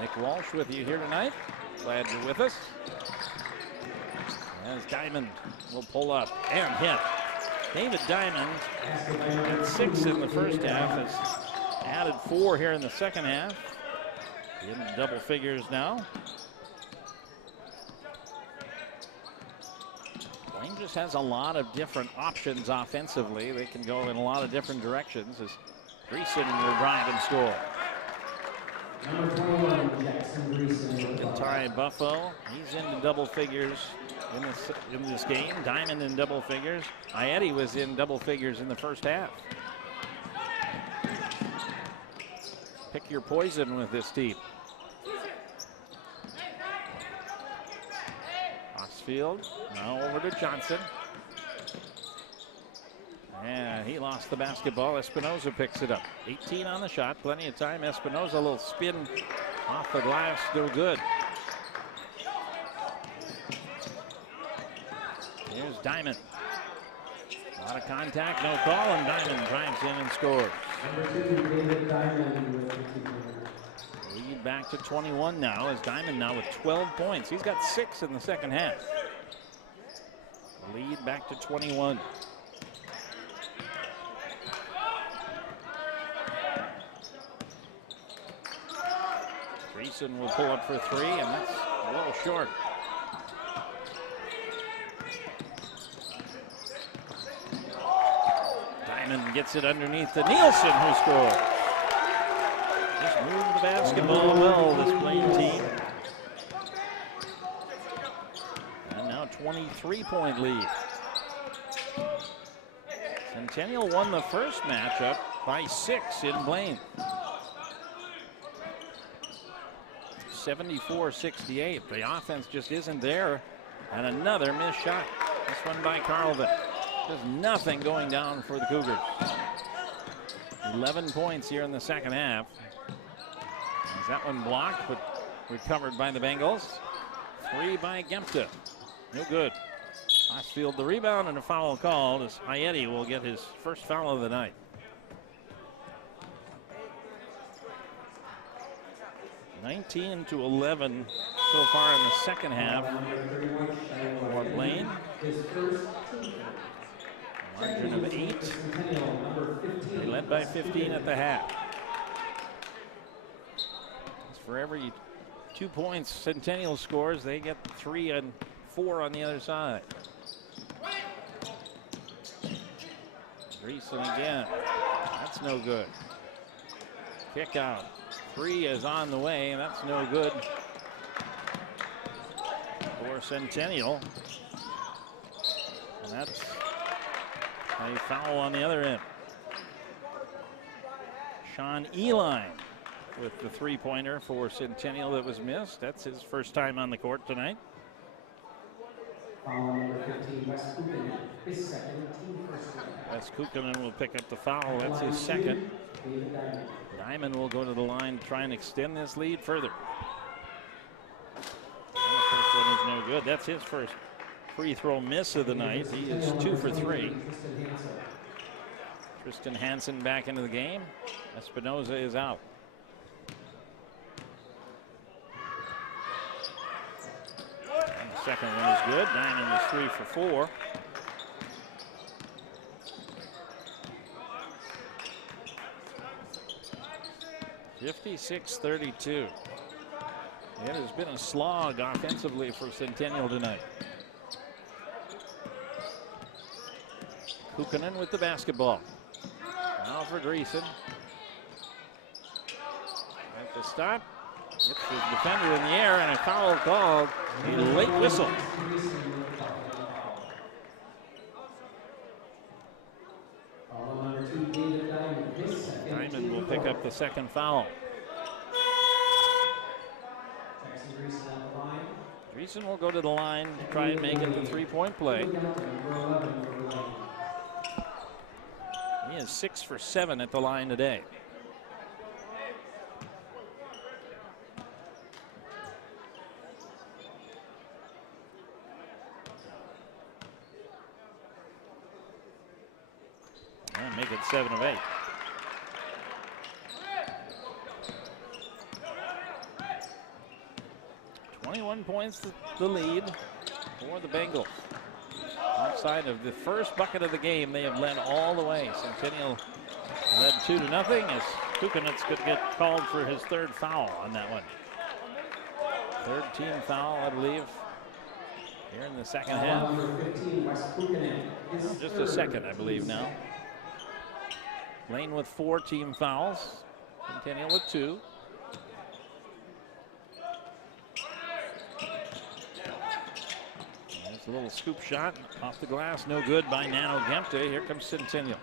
Nick Walsh with you here tonight. Glad you're with us. As Diamond will pull up and hit. David Diamond at 6 in the first half has added 4 here in the second half. In double figures now. Blaine just has a lot of different options offensively. They can go in a lot of different directions as Greason will drive and score. And Ty Buffo, he's into double figures in this game. Diamond in double figures. Ieti was in double figures in the first half. Pick your poison with this team. Oxfield now over to Johnson. And he lost the basketball. Espinoza picks it up. 18 on the shot, plenty of time. Espinoza, a little spin off the glass, still good. Here's Diamond. A lot of contact, no call, and Diamond drives in and scores. Lead back to 21 now, as Diamond now with 12 points. He's got 6 in the second half. Lead back to 21. Greason will pull up for 3, and that's a little short. Diamond gets it underneath to Nielsen, who scores. Just moved the basketball well, this Blaine team. And now 23-point lead. Centennial won the first matchup by 6 in Blaine. 74-68. The offense just isn't there. And another missed shot. This one by Carlvin. There's nothing going down for the Cougars. 11 points here in the second half. Is that one blocked, but recovered by the Bengals. 3 by Gempta. No good. Oxfield the rebound and a foul called as Ieti will get his first foul of the night. (19-11) so far in the second half for Blaine. Margin of 8. They led by 15 at the half. For every 2 points Centennial scores, they get 3 and 4 on the other side. Greason again. That's no good. Kick out. Three is on the way, and that's no good for Centennial. And that's a foul on the other end. Sean Eline with the three-pointer for Centennial that was missed. That's his first time on the court tonight. Foul number 15, Wes Kukkonen, his second, team first. Wes Kukkonen will pick up the foul. That's his second. Diamond will go to the line to try and extend this lead further. The first one is no good. That's his first free throw miss of the night. He is 2 for 3. Tristan Hansen back into the game. Espinoza is out. And the second one is good. Diamond is 3 for 4. (56-32). It has been a slog offensively for Centennial tonight. Kukkonen with the basketball. Now for Dreesen. At the stop, gets the defender in the air, and a foul called. A late whistle. Diamond will pick up the second foul. Dreesen will go to the line to try and make it the three-point play. He is 6 for 7 at the line today. And make it 7 of 8. Points the lead for the Bengals. Outside of the first bucket of the game, they have led all the way. Centennial led 2-0 as Kukkonen's could get called for his third foul on that one. Third team foul, I believe, here in the second half. Well, just a second, I believe now. Blaine with 4 team fouls. Centennial with 2. A little scoop shot off the glass, no good by Nano Gemte. Here comes Centennial.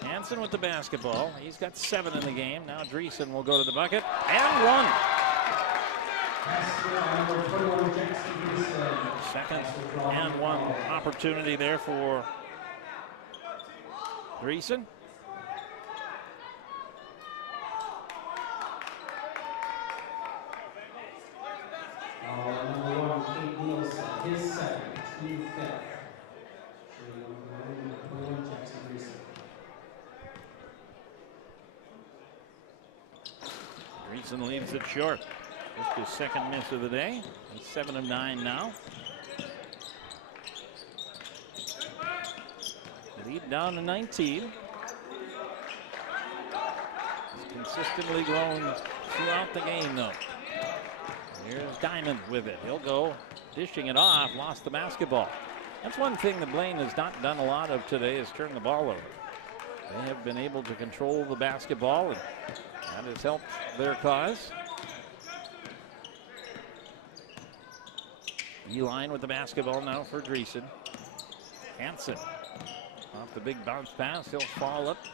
Hansen with the basketball. He's got 7 in the game. Now Dreesen will go to the bucket and one. Second and one opportunity there for Dreesen. His second, team fifth. Dreesen leaves it short. Just his second miss of the day. He's 7 of 9 now. Lead down to 19. He's consistently grown throughout the game, though. Here's Diamond with it. He'll go dishing it off, lost the basketball. That's one thing that Blaine has not done a lot of today, is turn the ball over. They have been able to control the basketball, and that has helped their cause. Eline with the basketball now for Dreesen. Hansen off the big bounce pass. He'll fall up,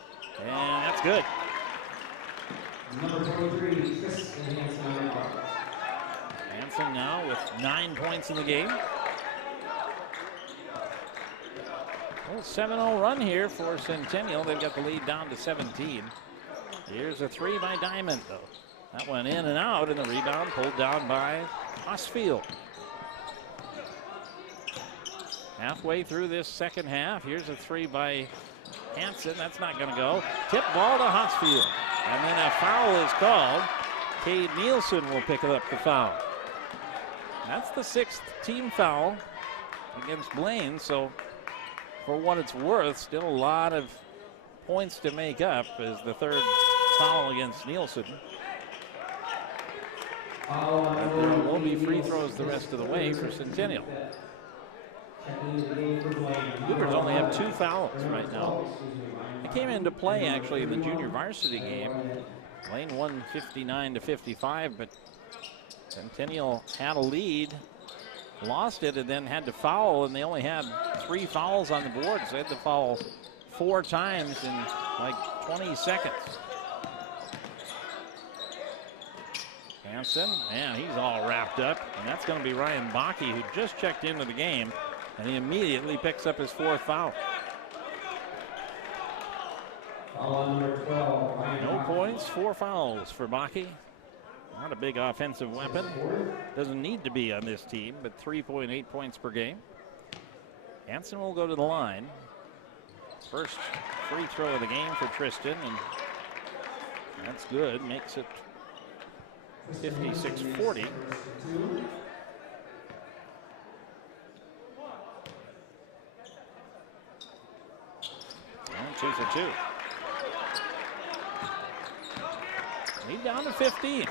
and that's good. Number 23, Tristan Hansen. Hansen now with 9 points in the game. Well, 7-0 run here for Centennial. They've got the lead down to 17. Here's a 3 by Diamond, though. That went in and out, and the rebound pulled down by Osfield. Halfway through this second half, here's a 3 by Hansen. That's not going to go. Tip ball to Osfield. And then a foul is called. Cade Nielsen will pick up the foul. That's the 6th team foul against Blaine, so for what it's worth, still a lot of points to make up as the 3rd foul against Nielsen. There will be free throws the rest of the way for Centennial. Cougars only have 2 fouls right now. They came into play actually in the junior varsity game Blaine won 59-55, but Centennial had a lead, lost it, and then had to foul, and they only had 3 fouls on the board, so they had to foul 4 times in like 20 seconds. Hansen, man, he's all wrapped up, and that's going to be Ryan Bakke, who just checked into the game, and he immediately picks up his 4th foul. No points, 4 fouls for Bakke. Not a big offensive weapon. Doesn't need to be on this team, but 3.8 points per game. Hansen will go to the line. First free throw of the game for Tristan, and that's good. Makes it 56-40. And 2 for 2. Lead down to 15.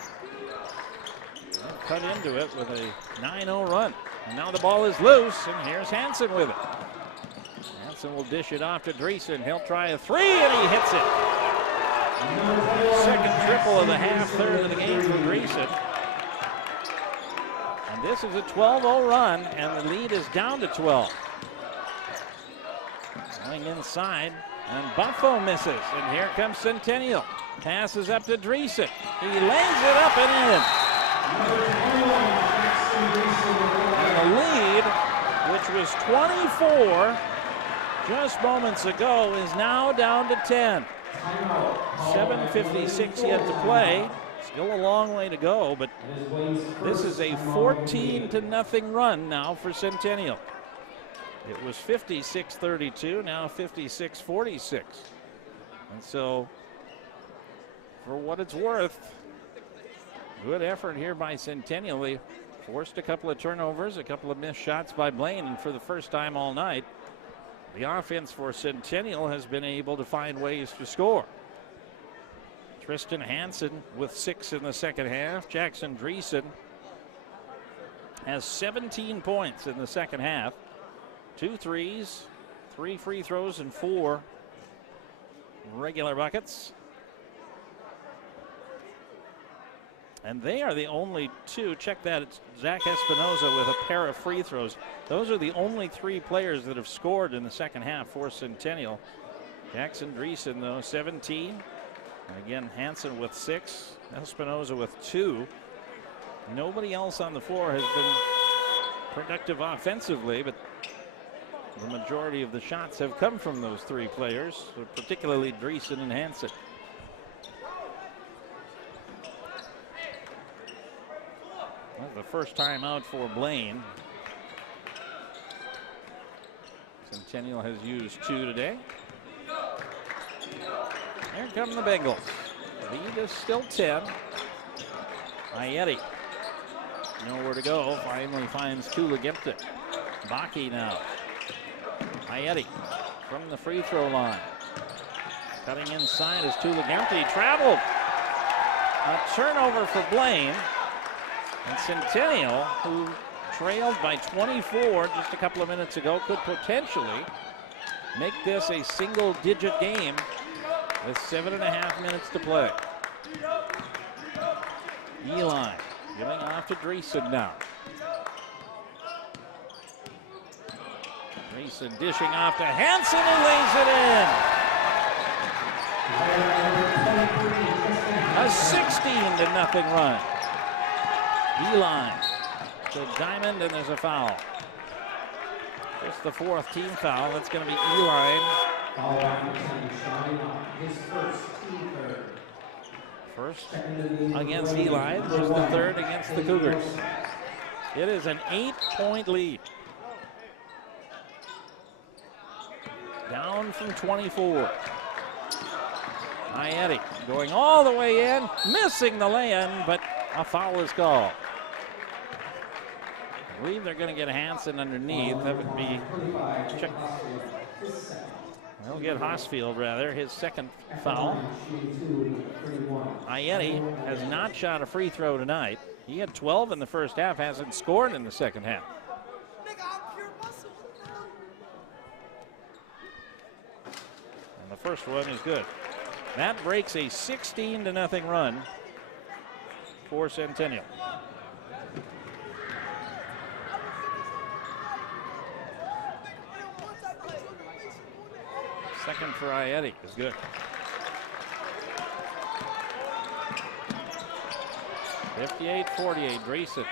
They'll cut into it with a 9-0 run. And now the ball is loose, and here's Hansen with it. Hansen will dish it off to Dreesen. He'll try a 3, and he hits it. Second triple of the half, third of the game for Dreesen. And this is a 12-0 run, and the lead is down to 12. Going inside, and Buffo misses, and here comes Centennial. Passes up to Dreesen. He lays it up and in. And the lead, which was 24 just moments ago, is now down to 10. 7:56 yet to play. Still a long way to go, but this is a 14-0 run now for Centennial. It was 56-32, now 56-46. And so, for what it's worth, good effort here by Centennial. They forced a couple of turnovers, a couple of missed shots by Blaine, and for the first time all night, the offense for Centennial has been able to find ways to score. Tristan Hansen with 6 in the second half. Jackson Dreesen has 17 points in the second half. 2 threes, 3 free throws, and 4 regular buckets. And they are the only 2. Check that. It's Zach Espinoza with a pair of free throws. Those are the only 3 players that have scored in the second half for Centennial. Jackson Dreesen, though, 17. And again, Hansen with 6. Espinoza with 2. Nobody else on the floor has been productive offensively, but the majority of the shots have come from those 3 players, particularly Dreesen and Hansen. Well, the first time out for Blaine. Centennial has used 2 today. Here come the Bengals. Lead is still 10. Ayeti, nowhere to go, finally finds Tulagemte. Bakke now. Ayeti from the free throw line. Cutting inside is Tulagemte. Traveled. A turnover for Blaine. And Centennial, who trailed by 24 just a couple of minutes ago, could potentially make this a single-digit game with 7.5 minutes to play. Eli giving off to Dreesen now. Dreesen dishing off to Hansen, who lays it in. A 16-0 run. Eli to Diamond, and there's a foul. Just the 4th team foul. That's going to be Eli. First against Eli. There's the 3rd against the Cougars. It is an 8-point lead. Down from 24. Ayeti going all the way in, missing the lay-in, but a foul is called. I believe they're going to get Hansen underneath. That would be check. They'll get Hosfield, rather, his 2nd foul. Ayeti has not shot a free throw tonight. He had 12 in the first half, hasn't scored in the second half. And the first one is good. That breaks a 16-0 run for Centennial. Second for Ieti is good. (58-48). Dreesen.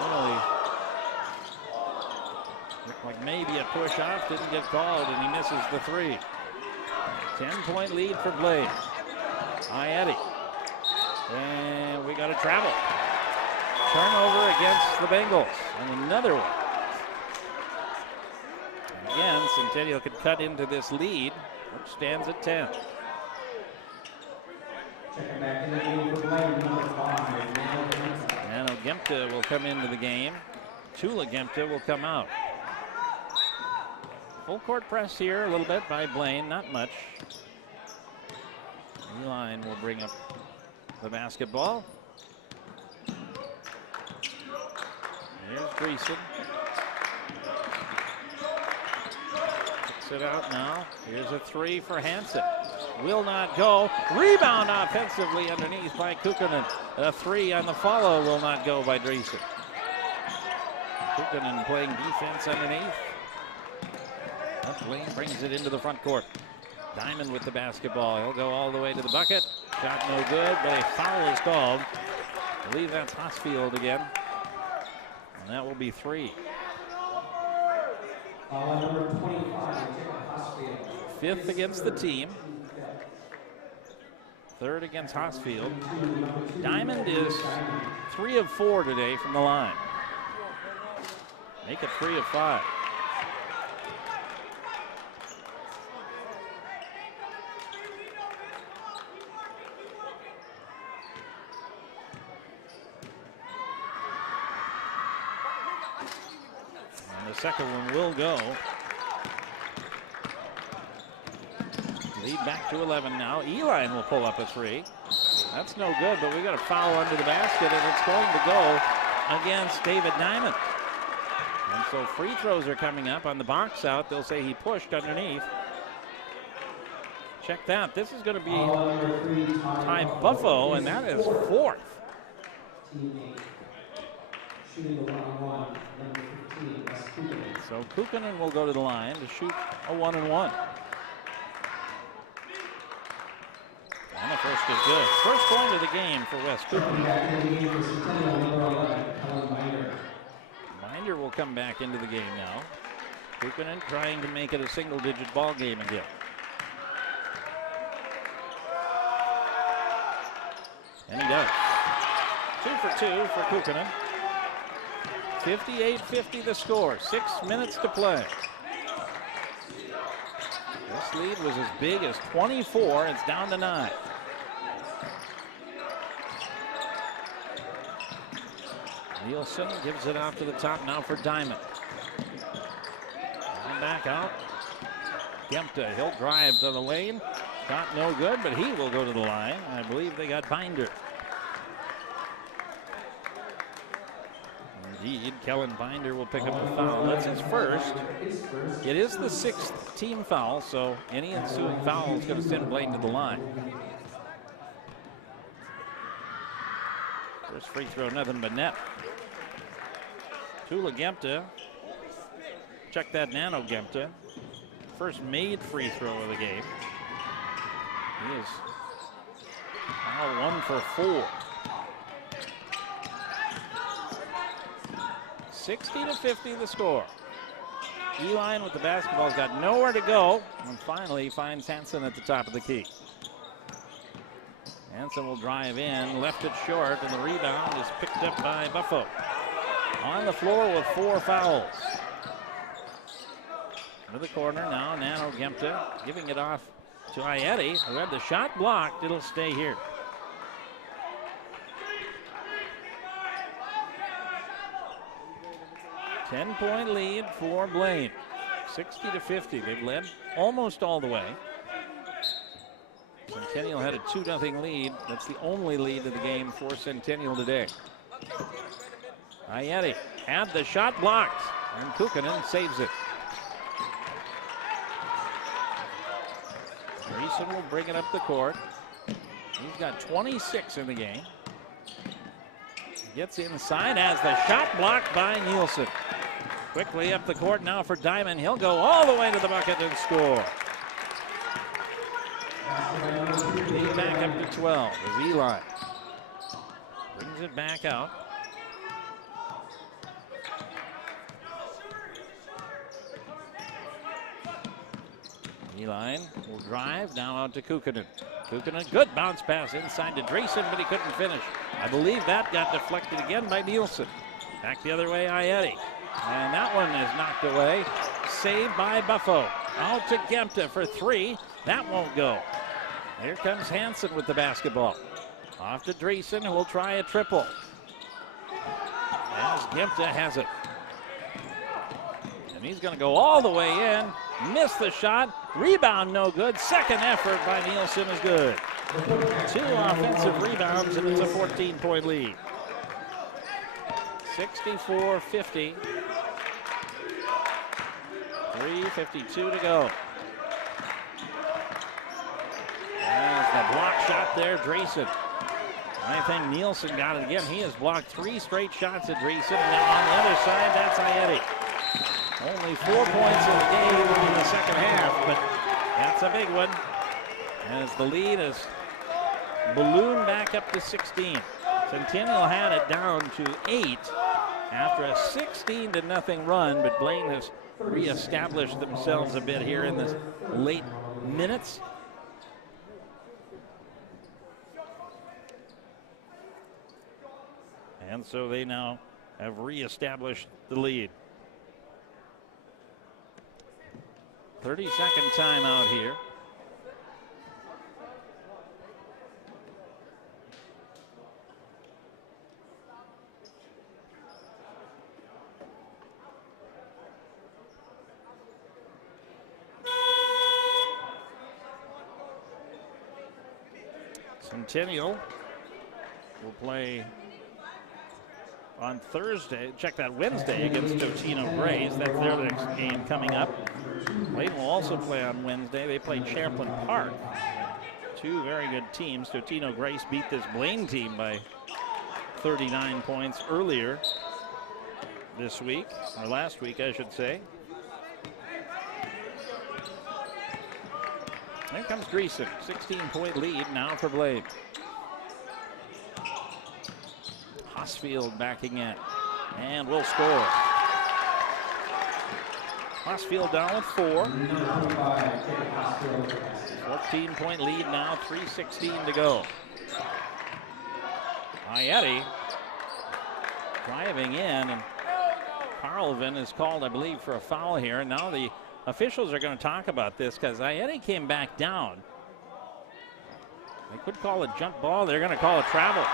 Really looked like maybe a push off, didn't get called, and he misses the three. 10-point lead for Blaine. Ieti. And we got a travel. Turnover against the Bengals. And another one. And again, Centennial could cut into this lead, which stands at 10. Nano Gemta will come into the game. Tula Gemta will come out. Full court press here a little bit by Blaine, not much. Line will bring up the basketball. Here's Dreesen. Kicks it out now. Here's a three for Hansen. Will not go. Rebound offensively underneath by Kukkonen. A three on the follow will not go by Dreesen. Kukkonen playing defense underneath. Blaine brings it into the front court. Diamond with the basketball. He'll go all the way to the bucket. Shot no good, but a foul is called. I believe that's Hosfield again. And that will be three. Number 25, Hosfield. Fifth against the team. Third against Hosfield. Diamond is 3 of 4 today from the line. Make it 3 of 5. Second one will go. Lead back to 11 now. Eline will pull up a three. That's no good, but we got a foul under the basket, and it's going to go against David Diamond. And so free throws are coming up on the box out. They'll say he pushed underneath. Check that. This is going to be Ty Buffo, and that is fourth. Shooting the 1-on-1, number 15, so Kukkonen will go to the line to shoot a 1-and-1. And the first is good. First point of the game for West Kukkonen. Binder will come back into the game now. Kukkonen trying to make it a single-digit ball game again. And he does. 2 for 2 for Kukkonen. 58-50 the score. 6 minutes to play. This lead was as big as 24. It's down to 9. Nielsen gives it off to the top now for Diamond. And back out. Gemta, he'll drive to the lane. Shot no good, but he will go to the line. I believe they got Binder. Indeed, Kellen Binder will pick up the foul. That's his first. It is the 6th team foul, so any ensuing foul is going to send Blaine to the line. First free throw, nothing but net. Tula Gemta. Check that Nano Gemta. First made free throw of the game. He is now 1 for 4. 60-50 the score. Eline with the basketball has got nowhere to go, and finally finds Hansen at the top of the key. Hansen will drive in, left it short, and the rebound is picked up by Buffo. On the floor with 4 fouls. To the corner now, Nano Gemta giving it off to Ieti, who had the shot blocked. It'll stay here. Ten-point lead for Blaine. 60-50. They've led almost all the way. Centennial had a 2-0 lead. That's the only lead of the game for Centennial today. Ieti had the shot blocked, and Kukkonen saves it. Dreesen will bring it up the court. He's got 26 in the game. Gets inside, has the shot blocked by Nielsen. Quickly up the court now for Diamond. He'll go all the way to the bucket and score. Lead back up to 12 as Eli brings it back out. Eli will drive now out to Kukkonen. Kukkonen, good bounce pass inside to Dreesen, but he couldn't finish. I believe that got deflected again by Nielsen. Back the other way, Ayeti. And that one is knocked away. Saved by Buffo. Out to Gemta for three. That won't go. Here comes Hansen with the basketball. Off to Dreesen, who will try a triple. As Gemta has it. And he's going to go all the way in. Missed the shot. Rebound no good. Second effort by Nielsen is good. 2 offensive rebounds, and it's a 14-point lead. 64-50. 3:52 to go. As the block shot there, Dreesen. I think Nielsen got it again. He has blocked 3 straight shots at Dreesen. And now on the other side, that's Ayeti. Only 4 points in the game in the second half, but that's a big one. As the lead is ballooned back up to 16. Centennial had it down to 8 after a 16-0 run, but Blaine has reestablished themselves a bit here in the late minutes. And so they now have reestablished the lead. 30-second timeout here. Centennial will play on Thursday, check that, Wednesday against Totino Grays. That's their next game coming up. Blaine will also play on Wednesday. They play Champlain Park. 2 very good teams. Totino Grays beat this Blaine team by 39 points earlier this week, or last week, I should say. There comes Dreesen, 16-point lead now for Blaine. Hosfield backing in, and will score. Hosfield down with 4. 14-point lead now, 3:16 to go. Ayeti driving in, and Carlvin is called, I believe, for a foul here. And now the officials are going to talk about this because Ayeti came back down. They could call a jump ball. They're going to call a travel.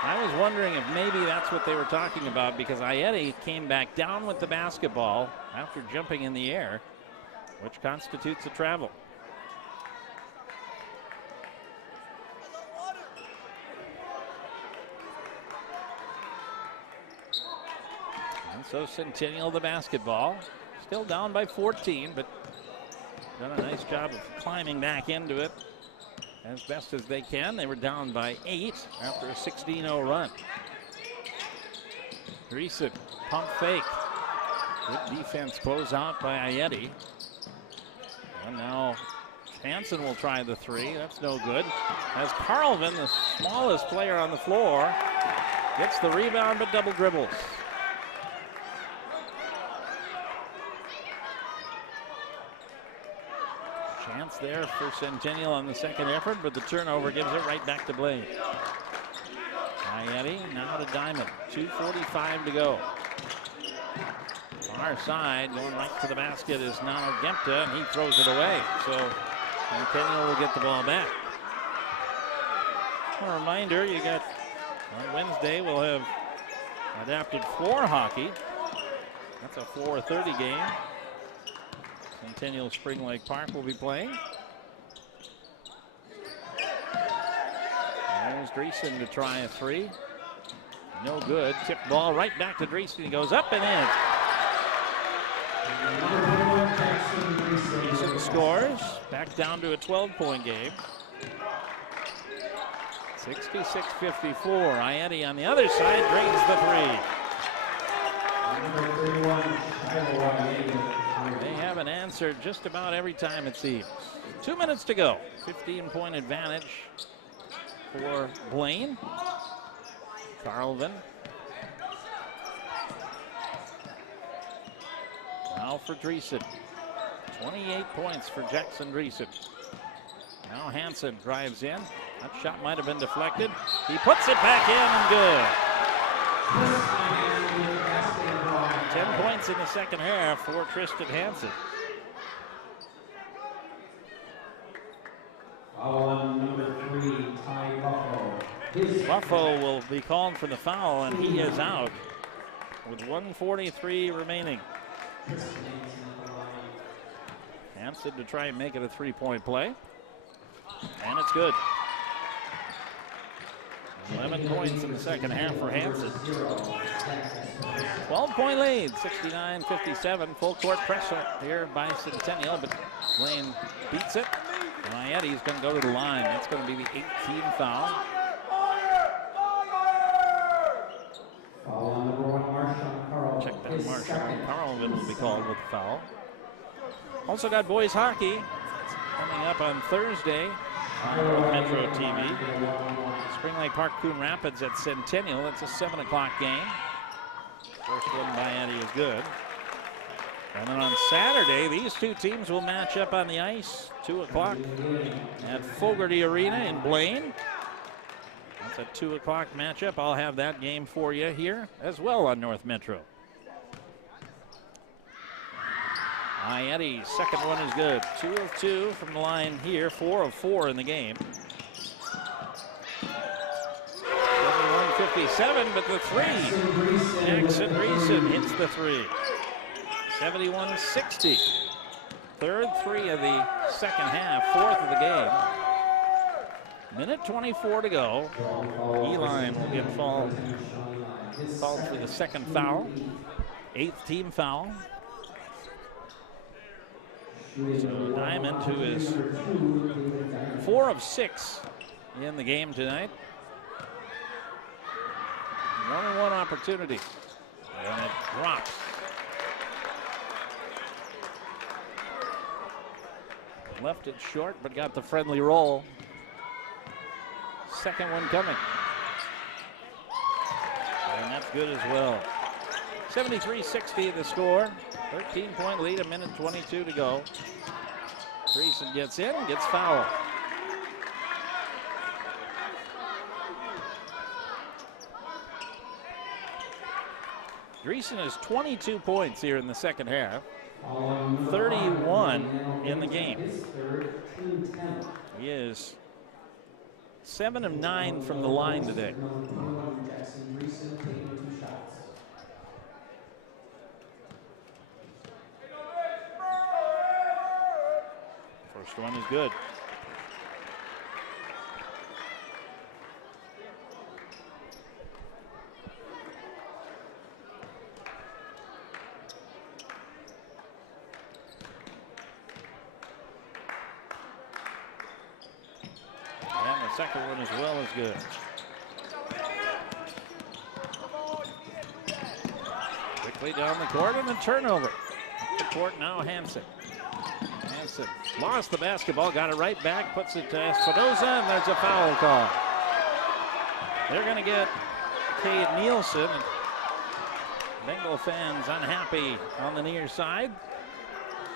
I was wondering if maybe that's what they were talking about, because Ayeti came back down with the basketball after jumping in the air, which constitutes a travel. And so Centennial the basketball, still down by 14, but done a nice job of climbing back into it as best as they can. They were down by 8 after a 16-0 run. Dreesen, pump fake. Good defense close out by Ayeti. And now Hansen will try the 3. That's no good. As Carlvin, the smallest player on the floor, gets the rebound but double dribbles. Chance there for Centennial on the second effort, but the turnover gives it right back to Blaine. Ayeti now to Diamond. 2:45 to go. Far side, going right to the basket is now Gemta, and he throws it away. So Centennial will get the ball back. A reminder, you got on Wednesday we'll have adapted floor hockey. That's a 4:30 game. Centennial Spring Lake Park will be playing. There's Dreesen to try a 3. No good. Tip ball right back to Dreesen. He goes up and in. Dreesen scores. Back down to a 12-point game. 66-54. Ieti on the other side drains the three. They haven't answered just about every time, it seems. 2 minutes to go. 15-point advantage for Blaine. Carlvin. Now for Dreesen. 28 points for Jackson Dreesen. Now Hansen drives in. That shot might have been deflected. He puts it back in and good. 10 points in the second half for Tristan Hansen. Number 3, Ty Buffo. Buffo will be called for the foul, and he is out with 1:43 remaining. Hansen to try and make it a 3-point play. And it's good. 11 points in the second half for Hansen. 12-point lead, 69-57. Full court pressure here by Centennial, but Blaine beats it. Ieti's going to go to the line. That's going to be the 18th foul. Check that, Marshawn Carlvin will be called with the foul. Also got boys hockey coming up on Thursday on Metro TV. Spring Lake Park Coon Rapids at Centennial. That's a 7 o'clock game. First one by Ieti is good. And then on Saturday, these two teams will match up on the ice, 2 o'clock at Fogarty Arena in Blaine. That's a 2 o'clock matchup. I'll have that game for you here as well on North Metro. Ieti, second one is good. 2 of 2 from the line here, 4 of 4 in the game. 71-57, but the three. Jackson Dreesen hits the three. 71-60. Third three of the second half, fourth of the game. Minute 24 to go. Eline will get called for the second foul. 8th team foul. So Diamond, who is 4 of 6 in the game tonight. 1-on-1 opportunity. And it drops. Left it short, but got the friendly roll. Second one coming. And that's good as well. 73-60 the score. 13-point lead, a minute 22 to go. Dreesen gets in, gets fouled. Dreesen has 22 points here in the second half. 31 in the game. He is 7 of 9 from the line today. First one is good. Second one as well is good. Quickly down the court and a turnover. The court now Hansen. Hansen lost the basketball, got it right back, puts it to Espinoza, and there's a foul call. They're going to get Cade Nielsen. Bengal fans unhappy on the near side.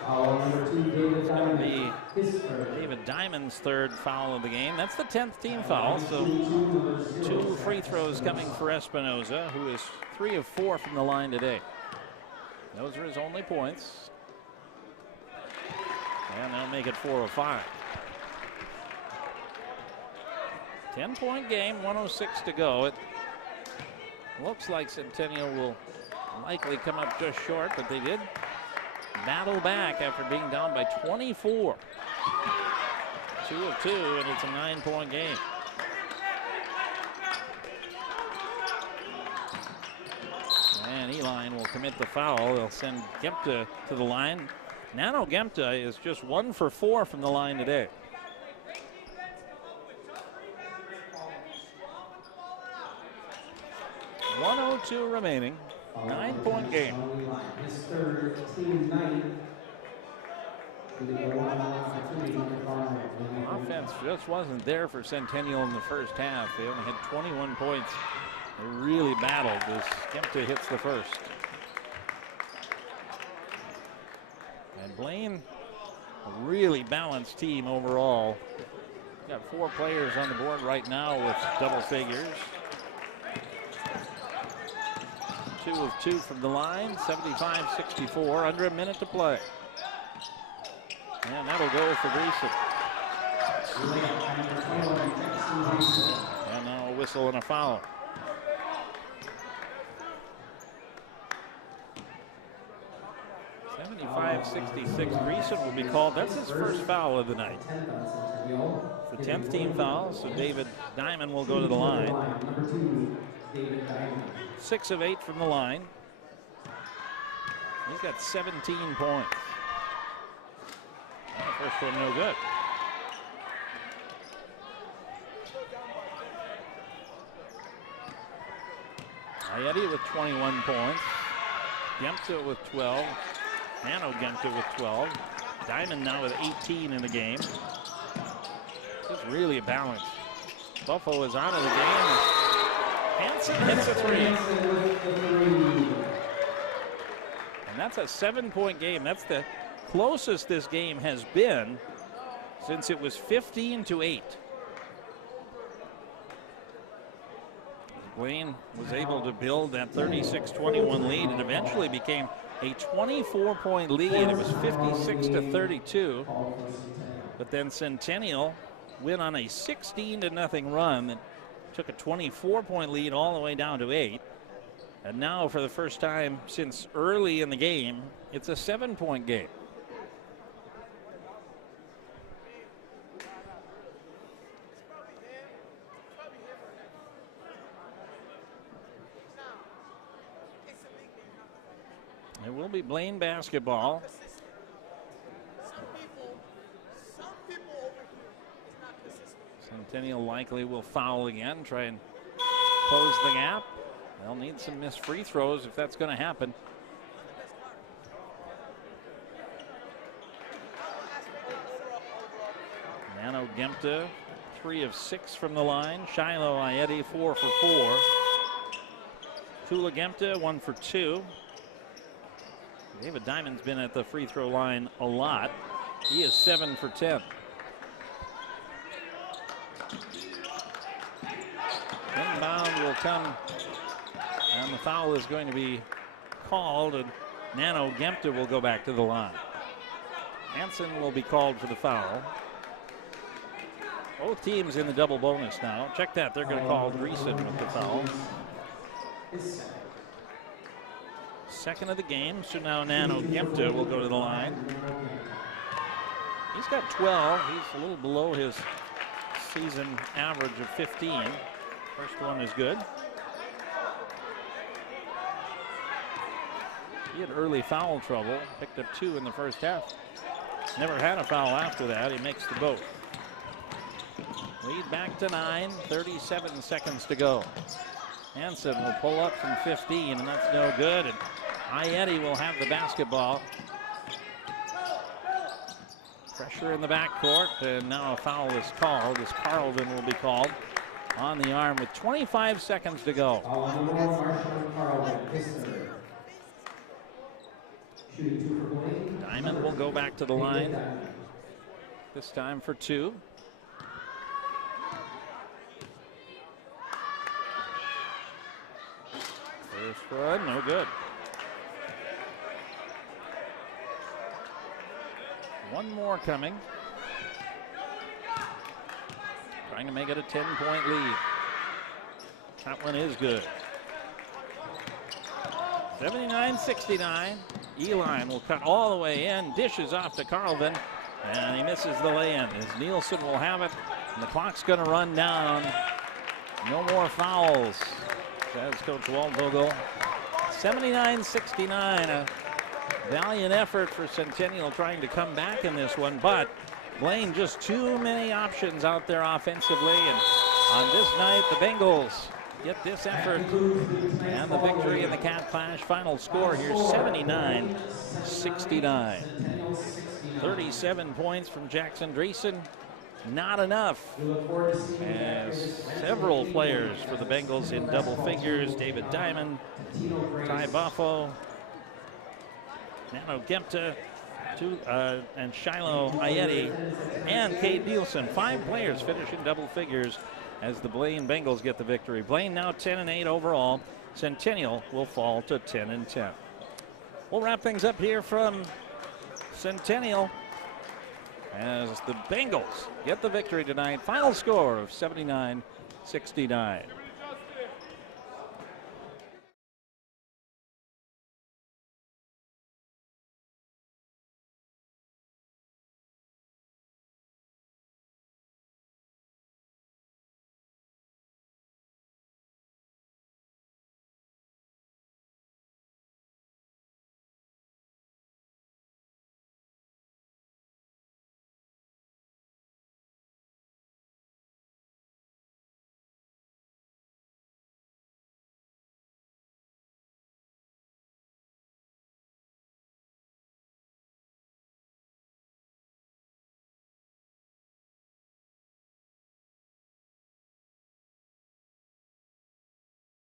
It's going to be David Diamond's third foul of the game. That's the 10th team foul, so 2 free throws coming for Espinoza, who is 3 of 4 from the line today. Those are his only points. And they'll make it 4 of 5. 10-point game, 106 to go. It looks like Centennial will likely come up just short, but they did battle back after being down by 24. 2 of 2, and it's a 9-point game. And Eline will commit the foul. They'll send Kempta to the line. Nano Gemta is just 1 for 4 from the line today. 1:02 remaining. 9-point game. His third, team 9. Offense just wasn't there for Centennial in the first half. They only had 21 points. They really battled as Kempta hits the first. And Blaine, a really balanced team overall. Got 4 players on the board right now with double figures. 2 of 2 from the line, 75-64, under a minute to play. And that'll go for Greason. And now a whistle and a foul. Greason will be called. That's his first foul of the night. The 10th team foul, so David Diamond will go to the line. 6 of 8 from the line. He's got 17 points. And the first one no good. Ayeti with 21 points. Gemta with 12. Nano Gemta with 12. Diamond now with 18 in the game. It's really a balance. Buffalo is out of the game. Hansen hits a 3. And that's a 7-point game. That's the closest this game has been since it was 15-8. Blaine was able to build that 36-21 lead and eventually became a 24-point lead. It was 56-32. But then Centennial went on a 16-0 run that took a 24-point lead all the way down to 8. And now for the first time since early in the game, it's a 7-point game. It will be Blaine basketball. Centennial likely will foul again, try and close the gap. They'll need some missed free throws if that's going to happen. Nano Gemta, 3 of 6 from the line. Shiloh Ayeti, 4 for 4. Tula Gemta, 1 for 2. David Diamond's been at the free throw line a lot. He is 7 for 10. Inbound will come, and the foul is going to be called, and Nano Gemta will go back to the line. Hansen will be called for the foul. Both teams in the double bonus now. Check that, they're going to call Greason with the foul. Second of the game, so now Nano Gemta will go to the line. He's got 12. He's a little below his season average of 15. First one is good. He had early foul trouble, picked up 2 in the first half. Never had a foul after that. He makes the both. Lead back to 9, 37 seconds to go. Hansen will pull up from 15, and that's no good. And Ayeti will have the basketball. Pressure in the backcourt, and now a foul is called as Carlvin will be called on the arm with 25 seconds to go. Diamond will go back to the line, this time for 2. First run, no good. One more coming. Trying to make it a 10-point lead. That one is good. 79-69. Eline will cut all the way in. Dishes off to Carlvin. And he misses the lay-in as Nielsen will have it. And the clock's going to run down. No more fouls, says Coach Waldvogel. 79-69. A Valiant effort for Centennial trying to come back in this one, but Blaine just too many options out there offensively, and on this night the Bengals get this effort and the victory in the Cat Clash. Final score here 79-69. 37 points from Jackson Dreesen. Not enough, as several players for the Bengals in double figures. David Diamond, Ty Buffo, Nano Gempta, and Shiloh Ayeti, and Cade Nielsen. 5 players finish in double figures as the Blaine Bengals get the victory. Blaine now 10-8 overall. Centennial will fall to 10-10. We'll wrap things up here from Centennial as the Bengals get the victory tonight. Final score of 79-69.